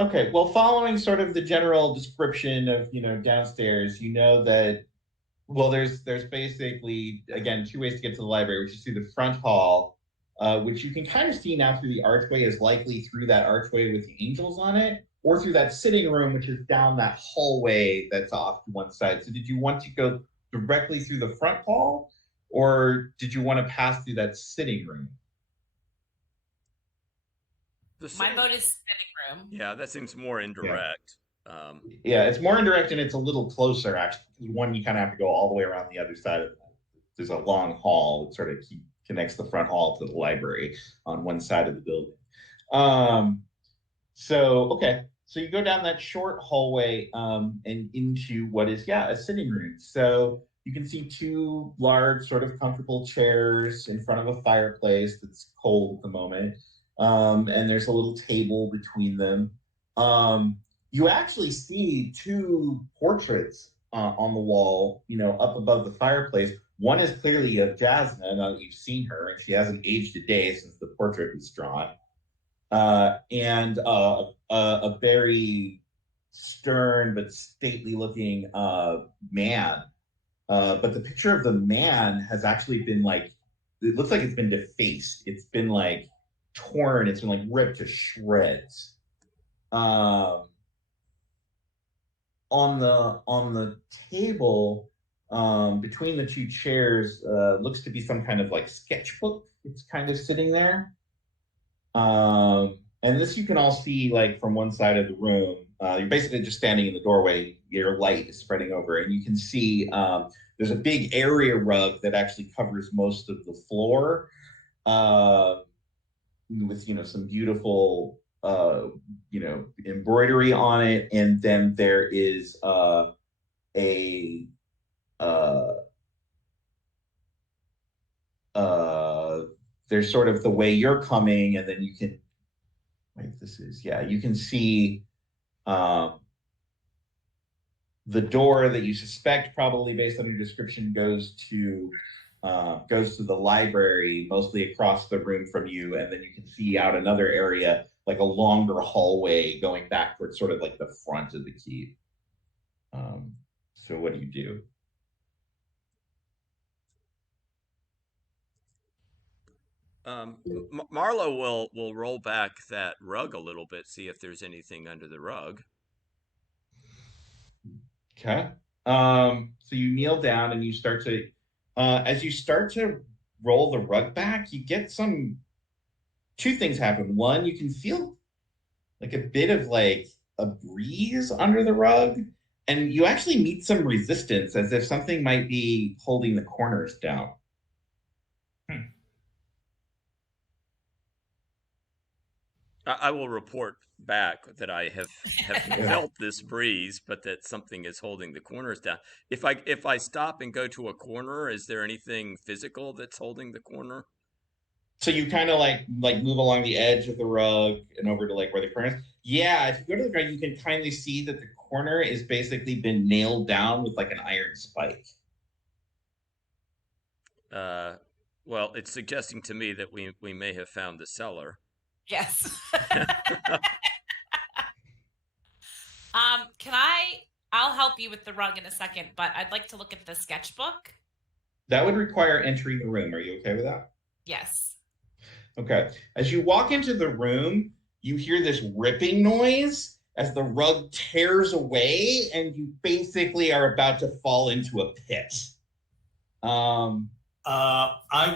Okay. Well, following sort of the general description of downstairs, that there's basically again 2 ways to get to the library, which is through the front hall, which you can kind of see now through the archway is likely through that archway with the angels on it, or through that sitting room, which is down that hallway that's off to one side. So did you want to go directly through the front hall? Or did you want to pass through that sitting room? My vote is sitting room. Yeah, that seems more indirect. Yeah, it's more indirect and it's a little closer, actually. One, you kind of have to go all the way around the other side of it. There's a long hall that sort of connects the front hall to the library on one side of the building. So you go down that short hallway and into what is, a sitting room. So you can see 2 large, sort of comfortable chairs in front of a fireplace that's cold at the moment. And there's a little table between them. You actually see 2 portraits on the wall, up above the fireplace. One is clearly of Jasmine, now that you've seen her, and she hasn't aged a day since the portrait was drawn. and a very stern but stately looking man. But the picture of the man has actually been like, it looks like it's been defaced. It's been like torn. It's been like ripped to shreds. On the table, between the two chairs, looks to be some kind of like sketchbook. It's kind of sitting there. And this you can all see like from one side of the room. You're basically just standing in the doorway. Your light is spreading over, and you can see there's a big area rug that actually covers most of the floor, with some beautiful embroidery on it, and then there is a there's sort of the way you're coming, and then you can you can see the door that you suspect, probably based on your description, goes to the library, mostly across the room from you, and then you can see out another area, like a longer hallway going back towards sort of like the front of the keep. So what do you do? Marlo will roll back that rug a little bit, see if there's anything under the rug. Okay. So you kneel down and you start to, as you start to roll the rug back, you get two things happen. One, you can feel like a bit of like a breeze under the rug, and you actually meet some resistance, as if something might be holding the corners down. I will report back that I have felt this breeze, but that something is holding the corners down. If I stop and go to a corner, is there anything physical that's holding the corner? So you kind of like move along the edge of the rug and over to like where the corner is. Yeah, if you go to the ground, you can kindly see that the corner is basically been nailed down with like an iron spike. Well, it's suggesting to me that we may have found the cellar. Yes. I'll help you with the rug in a second, but I'd like to look at the sketchbook. That would require entering the room. Are you okay with that? Yes. Okay. As you walk into the room, you hear this ripping noise as the rug tears away, and you basically are about to fall into a pit. I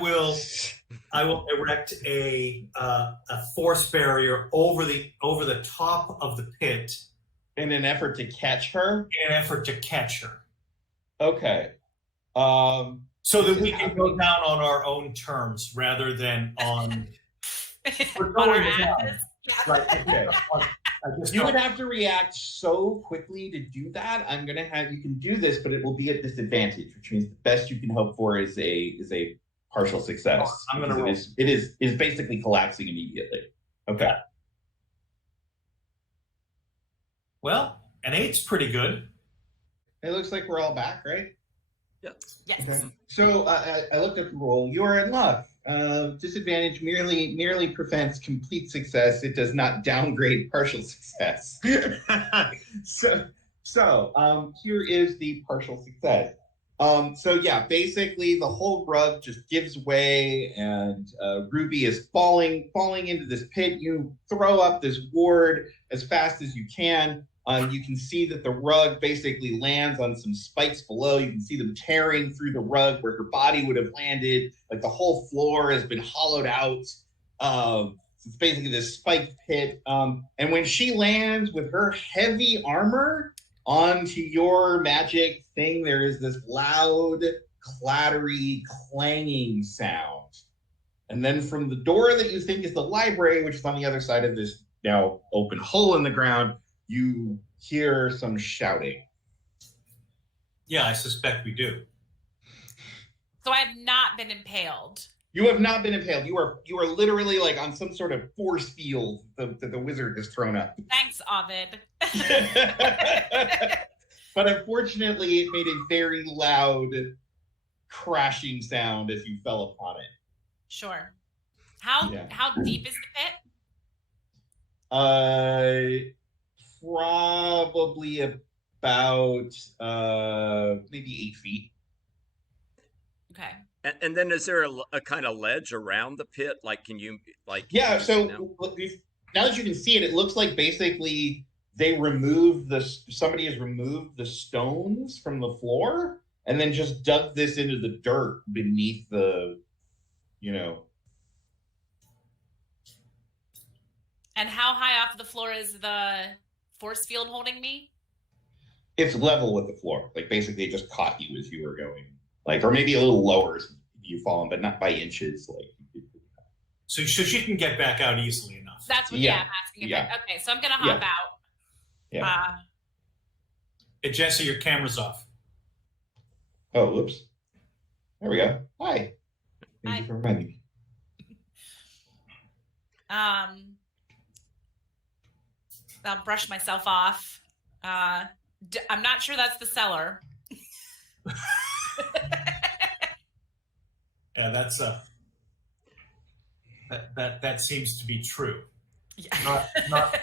will erect a force barrier over the top of the pit in an effort to catch her. Okay. So that we can go down on our own terms rather than on. On our asses. Right. Okay. You would have to react so quickly to do that. I'm gonna have you can do this, but it will be at disadvantage, which means the best you can hope for is a partial success. I'm gonna roll. It is basically collapsing immediately. Okay. Well, an 8's pretty good. It looks like we're all back, right? Yep. Yes. Okay. So I looked at the roll. You are in luck. Disadvantage merely prevents complete success. It does not downgrade partial success. So here is the partial success. So yeah, basically the whole rug just gives way, and Ruby is falling into this pit. You throw up this ward as fast as you can. You can see that the rug basically lands on some spikes below. You can see them tearing through the rug where her body would have landed. Like the whole floor has been hollowed out. It's basically this spiked pit. And when she lands with her heavy armor onto your magic thing, there is this loud, clattery, clanging sound. And then from the door that you think is the library, which is on the other side of this now open hole in the ground, you hear some shouting. Yeah, I suspect we do. So I have not been impaled. You have not been impaled. You are literally like on some sort of force field that the wizard has thrown up. Thanks, Ovid. But unfortunately, it made a very loud crashing sound as you fell upon it. Sure. How deep is the pit? Probably about maybe 8 feet. Okay. And then is there a kind of ledge around the pit? Like, can you Yeah. now? So now that you can see it, it looks like basically they removed somebody has removed the stones from the floor and then just dug this into the dirt beneath the, And how high off the floor is the force field holding me? it's level with the floor. Like basically it just caught you as you were going, like, or maybe a little lower as you've fallen, but not by inches. Like, So she can get back out easily enough. That's what Yeah. I'm asking. Yeah. Okay, so I'm gonna hop Yeah. out. Yeah. Hey, Jesse, your camera's off. Oh, whoops. There we go. Hi. Thank Hi. you for reminding me. I'll brush myself off. I'm not sure that's the cellar. Yeah, that's that seems to be true. Yeah. Not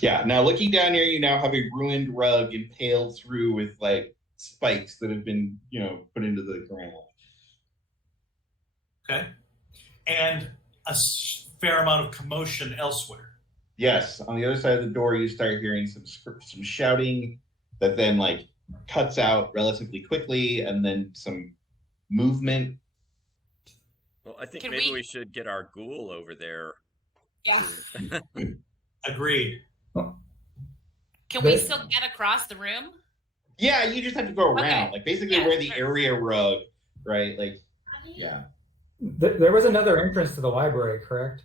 Yeah. Now looking down here, you now have a ruined rug impaled through with like spikes that have been, put into the ground. okay. And a fair amount of commotion elsewhere. Yes. On the other side of the door, you start hearing some shouting that then like cuts out relatively quickly, and then some movement. Well, I think Can maybe we- we should get our ghoul over there. Yeah. Agreed. Can we still get across the room? Yeah, you just have to go around, Okay. like basically Yeah, where the sure. area rug, right? Like, yeah. There was another entrance to the library, correct?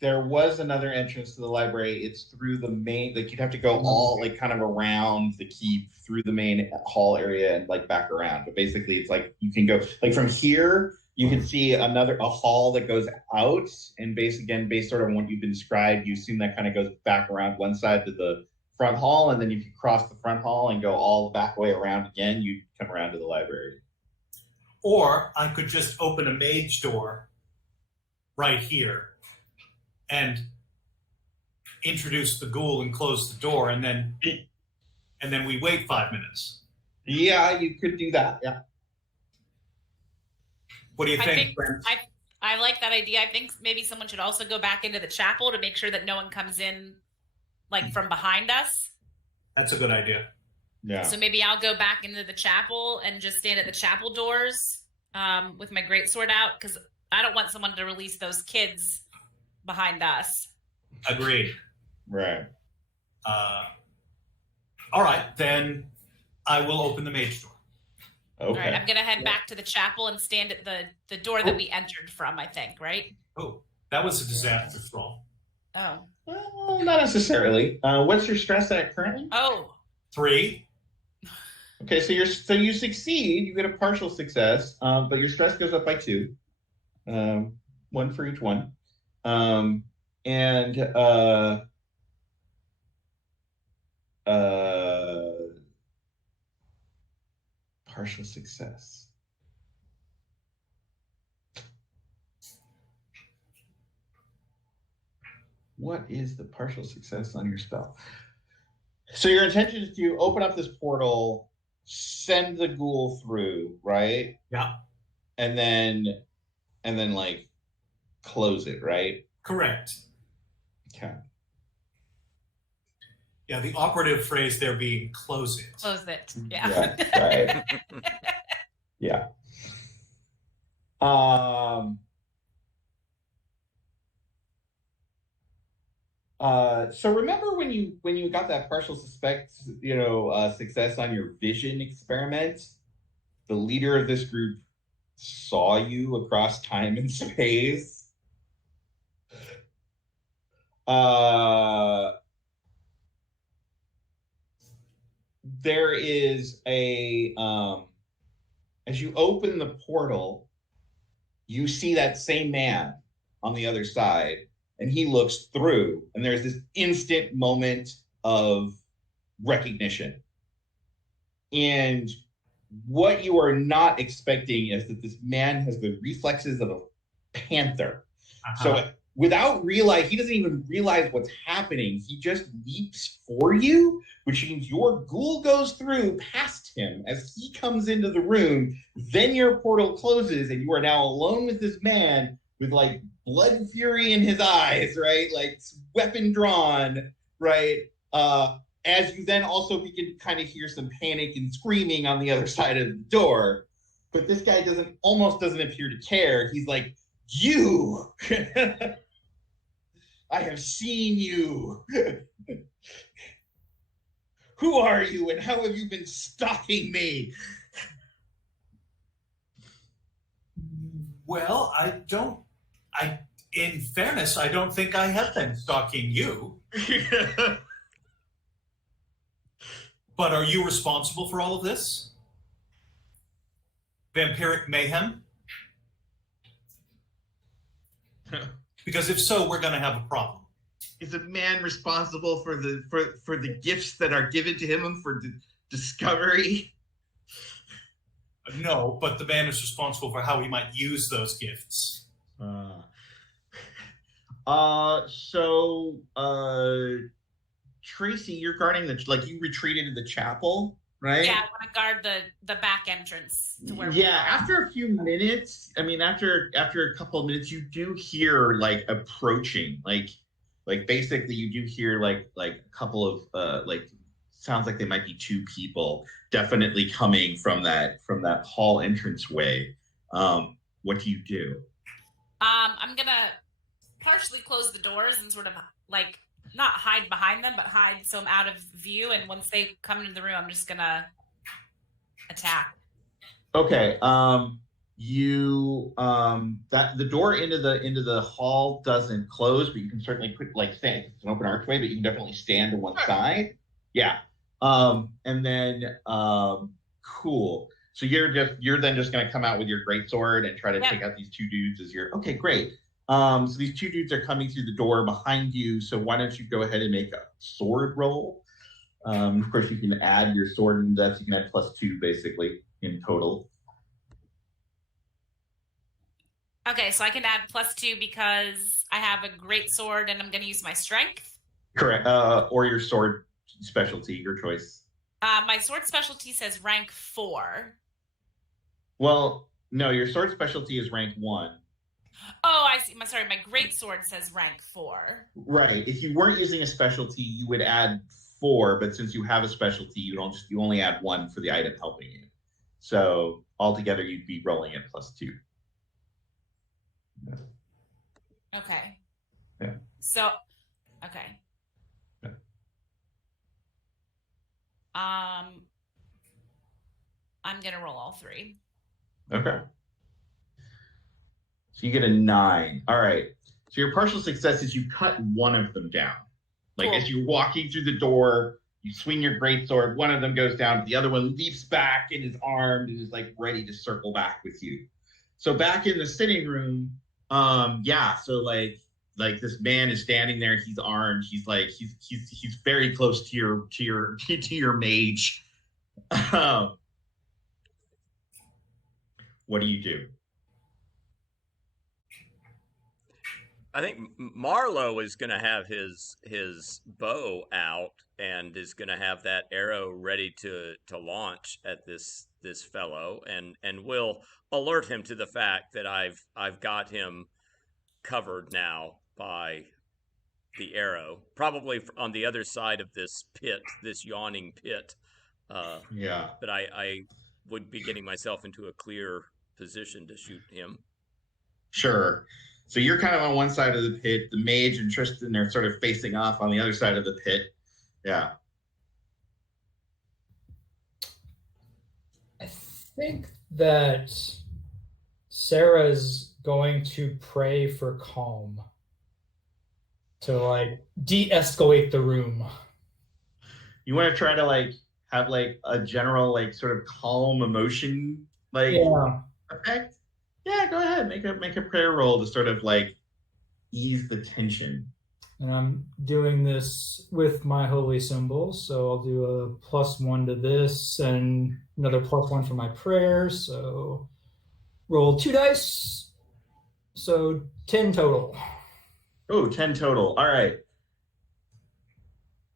There was another entrance to the library. It's through the main, like you'd have to go all like kind of around the keep through the main hall area and like back around. But basically it's like you can go like from here, you can see a hall that goes out, and based sort of on what you've been described, you assume that kind of goes back around one side to the front hall, and then if you cross the front hall and go all the back way around again, you come around to the library. Or I could just open a mage door right here and introduce the ghoul and close the door, and then we wait 5 minutes. Yeah, you could do that. Yeah. What do you I think, think Brent? I like that idea. I think maybe someone should also go back into the chapel to make sure that no one comes in like from behind us. That's a good idea. Yeah. So maybe I'll go back into the chapel and just stand at the chapel doors with my greatsword out, because I don't want someone to release those kids behind us. Agreed. Right. All right, then I will open the mage door. Okay. All right, I'm gonna head back to the chapel and stand at the door that we entered from, I think, right? Oh, that was a disaster throw. Oh. Well, not necessarily. What's your stress at currently? Oh. 3. Okay, so you succeed. You get a partial success, but your stress goes up by 2, 1 for each one, and partial success. What is the partial success on your spell? So your intention is to open up this portal, send the ghoul through, right? Yeah. And then like close it, right? Correct. Okay. Yeah, the operative phrase there being close it. Close it. Yeah. Yeah, right. Yeah. So remember when you got that partial success on your vision experiment, the leader of this group saw you across time and space. There is a as you open the portal, you see that same man on the other side, and he looks through, and there's this instant moment of recognition. And what you are not expecting is that this man has the reflexes of a panther. Uh-huh. So without he doesn't even realize what's happening. He just leaps for you, which means your ghoul goes through past him as he comes into the room. Then your portal closes, and you are now alone with this man with like blood fury in his eyes, right? Like weapon drawn, right? As you then also begin to kind of hear some panic and screaming on the other side of the door. But this guy almost doesn't appear to care. He's like, you! I have seen you. Who are you and how have you been stalking me? Well, in fairness, I don't think I have been stalking you. But are you responsible for all of this? Vampiric mayhem? Because if so, we're going to have a problem. Is a man responsible for the gifts that are given to him for discovery? No, but the man is responsible for how he might use those gifts. Tracy, you're guarding you retreated to the chapel, right? Yeah, I want to guard the back entrance to where After a few minutes, after a couple of minutes, you do hear like approaching, like basically you do hear like a couple of sounds like they might be two people definitely coming from that hall entranceway. What do you do? I'm gonna partially close the doors and sort of like not hide behind them, but hide so I'm out of view. And once they come into the room, I'm just gonna attack. Okay. That the door into the hall doesn't close, but you can certainly put stand. It's an open archway, but you can definitely stand to one side. Yeah. And then cool. So you're then just gonna come out with your greatsword and try to take out these two dudes as you're okay, great. So these two dudes are coming through the door behind you. So why don't you go ahead and make a sword roll? Of course, you can add your sword, and you can add +2 basically in total. Okay, so I can add +2 because I have a great sword and I'm going to use my strength. Correct. Or your sword specialty, your choice. My sword specialty says rank 4. Well, no, your sword specialty is rank 1. Oh, I see. My great sword says rank 4. Right. If you weren't using a specialty, you would add 4, but since you have a specialty, you only add 1 for the item helping you. So altogether, you'd be rolling at +2. Okay. Yeah. So, okay. Yeah. I'm gonna roll all 3. Okay. So you get a 9. All right. So your partial success is you cut one of them down. Cool. As you're walking through the door, you swing your greatsword. One of them goes down, but the other one leaps back and is armed and is ready to circle back with you. So back in the sitting room, so this man is standing there. He's armed. He's very close to your mage. What do you do? I think Marlowe is going to have his bow out and is going to have that arrow ready to launch at this fellow, and will alert him to the fact that I've got him covered now by the arrow, probably on the other side of this pit, this yawning pit. But I would be getting myself into a clear position to shoot him. Sure. So you're kind of on one side of the pit. The mage and Tristan are sort of facing off on the other side of the pit. Yeah. I think that Sarah's going to pray for calm to de-escalate the room. You want to try to have a general sort of calm emotion effect? Yeah, go ahead. Make a prayer roll to sort of ease the tension. And I'm doing this with my holy symbol, so I'll do a +1 to this and another +1 for my prayer. So roll 2 dice, so 10 total. Oh, 10 total. All right.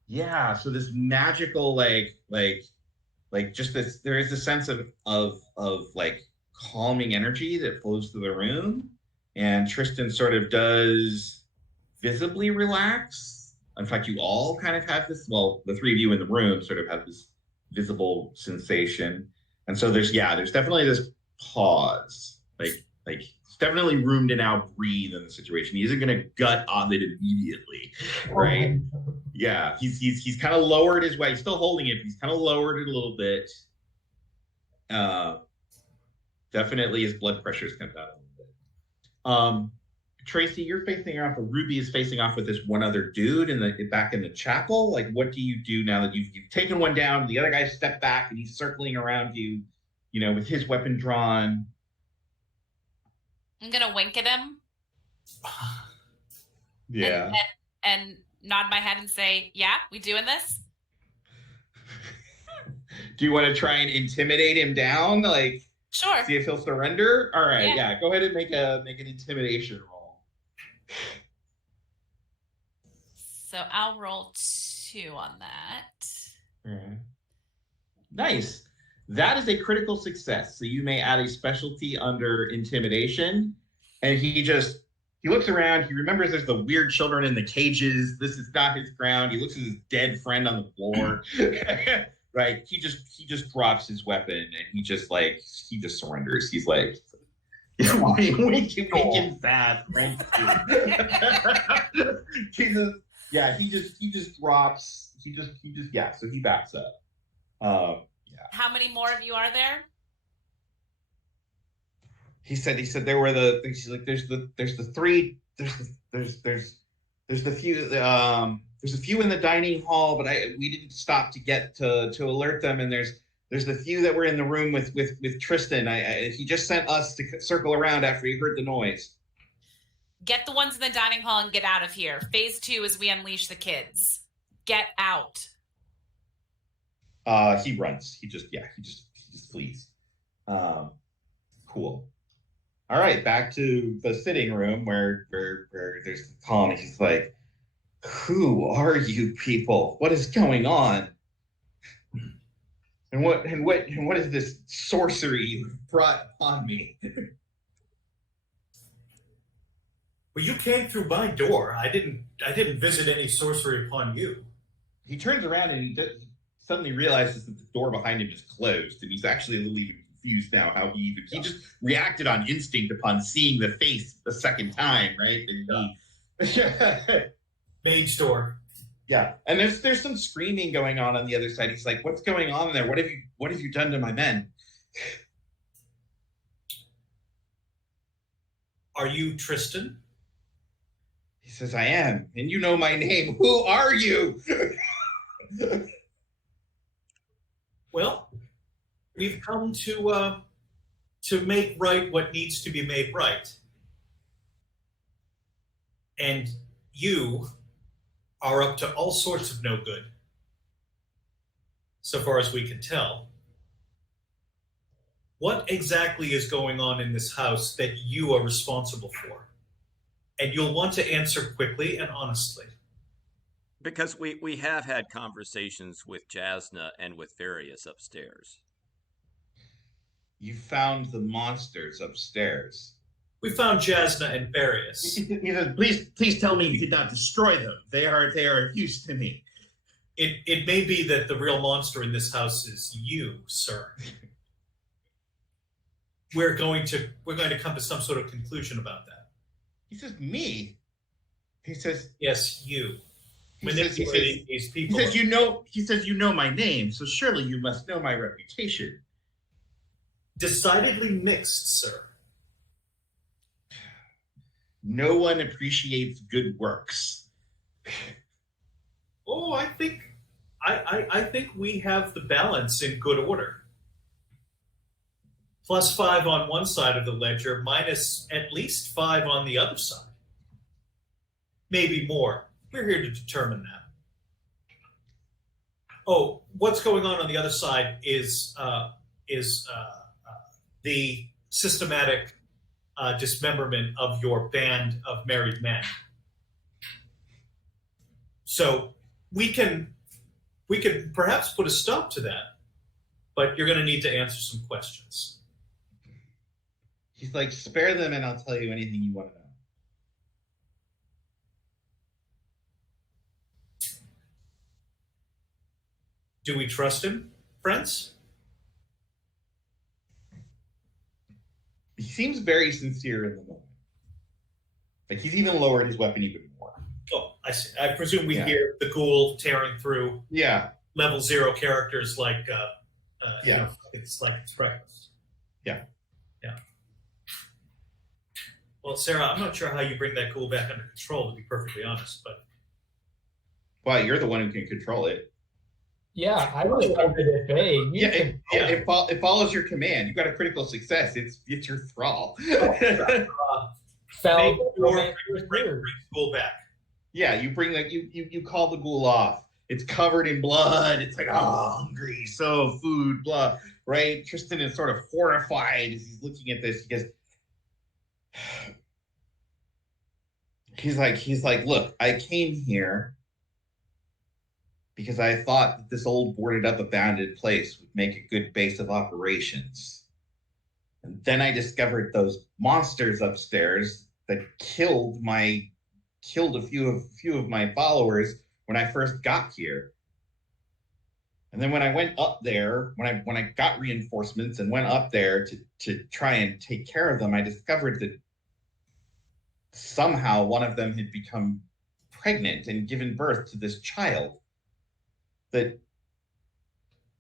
Yeah. So this magical, just this, there is a sense of like calming energy that flows through the room. And Tristan sort of does visibly relax. In fact, you all kind of have this, well, the three of you in the room sort of have this visible sensation. And so there's definitely this pause. Like it's definitely room to now breathe in the situation. He isn't gonna gut on it immediately, right? Yeah, he's kind of lowered his weight. He's still holding it, but he's kind of lowered it a little bit. Definitely his blood pressure's come down a little bit. Tracy, you're facing off. Ruby is facing off with this one other dude in the back in the chapel. Like, what do you do now that you've taken one down? The other guy stepped back and he's circling around you, with his weapon drawn. I'm gonna wink at him. Yeah. And nod my head and say, "Yeah, we doing this?" Do you want to try and intimidate him down? Like, sure. See if he'll surrender. All right. Yeah. Go ahead and make an intimidation roll. So I'll roll 2 on that. Nice. That is a critical success. So you may add a specialty under intimidation. And he looks around. He remembers there's the weird children in the cages. This is not his ground. He looks at his dead friend on the floor. Right. He just drops his weapon and he just surrenders. He's like, we can fast, right? Jesus. Yeah, he just drops. So he backs up. Yeah. How many more of you are there? He said there were there's the three, there's the few, there's a few in the dining hall, but we didn't stop to get to alert them, and there's the few that were in the room with Tristan. He just sent us to circle around after he heard the noise. Get the ones in the dining hall and get out of here. Phase 2 is we unleash the kids. Get out. He runs. He just flees. Cool. All right, back to the sitting room where there's the calm. He's like, "Who are you people? What is going on? And what is this sorcery you brought upon me?" Well, you came through my door. I didn't visit any sorcery upon you. He turns around and he suddenly realizes that the door behind him is closed, and he's actually a little even confused now how he just reacted on instinct upon seeing the face the second time, right? Mage door. Yeah, and there's some screaming going on the other side. He's like, "What's going on there? What have you done to my men?" Are you Tristan? He says, "I am, and you know my name. Who are you?" Well, we've come to make right what needs to be made right. And you are up to all sorts of no good, so far as we can tell. What exactly is going on in this house that you are responsible for? And you'll want to answer quickly and honestly. Because we have had conversations with Jasna and with Various upstairs. You found the monsters upstairs. We found Jasna and Various. He says, please tell me you did not destroy them. They are of use to me. It may be that the real monster in this house is you, sir. We're going to come to some sort of conclusion about that. He says, "Me?" He says, "Yes, you." These people. He says, you know my name, so surely you must know my reputation. Decidedly mixed, sir. No one appreciates good works. Oh, I think we have the balance in good order. +5 on one side of the ledger, minus at least 5 on the other side. Maybe more. We're here to determine that. Oh, what's going on the other side is the systematic dismemberment of your band of married men. So we can perhaps put a stop to that, but you're going to need to answer some questions. He's like, spare them and I'll tell you anything you want to know. Do we trust him, friends? He seems very sincere in the moment. Like he's even lowered his weapon even more. Oh, I see. I presume we Yeah. hear the ghoul tearing through Yeah. level 0 characters like Yeah. you know, it's like it's breakfast. Yeah. Yeah. Well, Sarah, I'm not sure how you bring that ghoul back under control, to be perfectly honest, but Well, you're the one who can control it. Yeah, I was like at bay. It follows your command. You got a critical success. It's your thrall. Fell. bring ghoul back. Yeah, you bring like you call the ghoul off. It's covered in blood. It's like, oh, hungry, so food, blah, right? Tristan is sort of horrified as he's looking at this. He's like, look, I came here because I thought that this old boarded up abandoned place would make a good base of operations. And then I discovered those monsters upstairs that killed a few of my followers when I first got here. And then when I went up there, when I got reinforcements and went up there to try and take care of them, I discovered that somehow one of them had become pregnant and given birth to this child that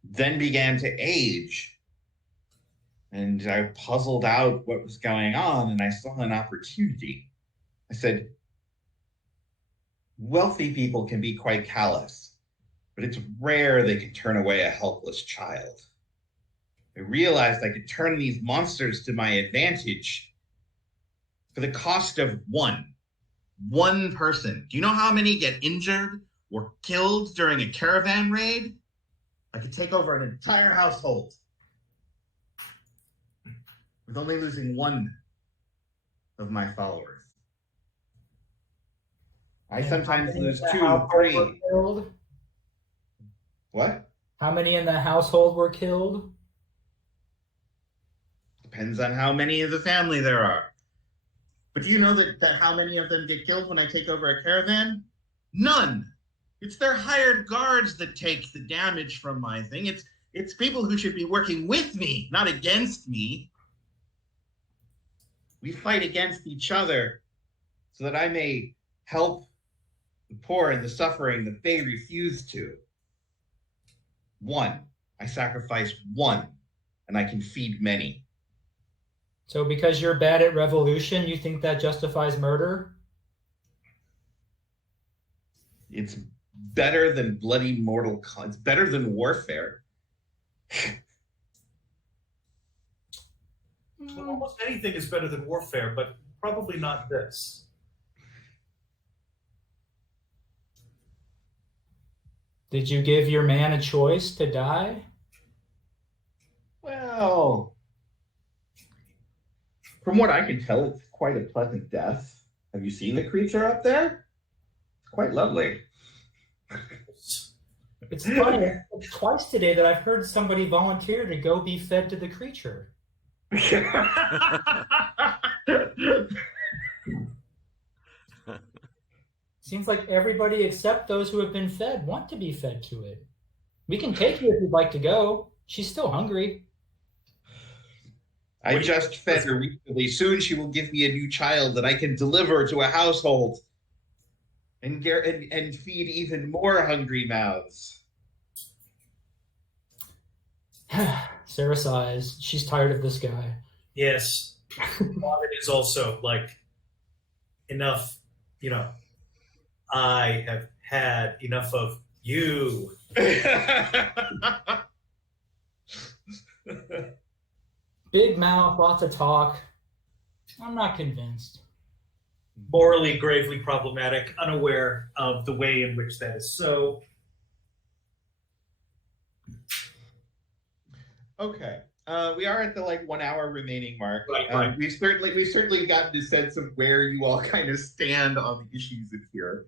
then began to age. And I puzzled out what was going on, and I saw an opportunity. I said, wealthy people can be quite callous, but it's rare they can turn away a helpless child. I realized I could turn these monsters to my advantage for the cost of one person. Do you know how many get injured or killed during a caravan raid? I could take over an entire household with only losing one of my followers. I sometimes lose 2, 3. What? How many in the household were killed? Depends on how many of the family there are. But do you know that how many of them get killed when I take over a caravan? None. It's their hired guards that take the damage from my thing. It's people who should be working with me, not against me. We fight against each other so that I may help the poor and the suffering that they refuse to. I sacrifice one, and I can feed many. So because you're bad at revolution, you think that justifies murder? It's better than bloody mortal. It's better than warfare. Well, almost anything is better than warfare, but probably not this. Did you give your man a choice to die? Well, from what I can tell, it's quite a pleasant death. Have you seen the creature up there? It's quite lovely. It's funny. It's twice today that I've heard somebody volunteer to go be fed to the creature. Seems like everybody except those who have been fed want to be fed to it. We can take you if you'd like to go. She's still hungry. I just fed her recently. Soon she will give me a new child that I can deliver to a household and feed even more hungry mouths. Sarah sighs. She's tired of this guy. Yes. It is also like enough, I have had enough of you. Big mouth, lots of talk. I'm not convinced. Morally, gravely problematic, unaware of the way in which that is so. Okay. We are at the 1 hour remaining mark. Right. We've certainly gotten a sense of where you all kind of stand on the issues in here.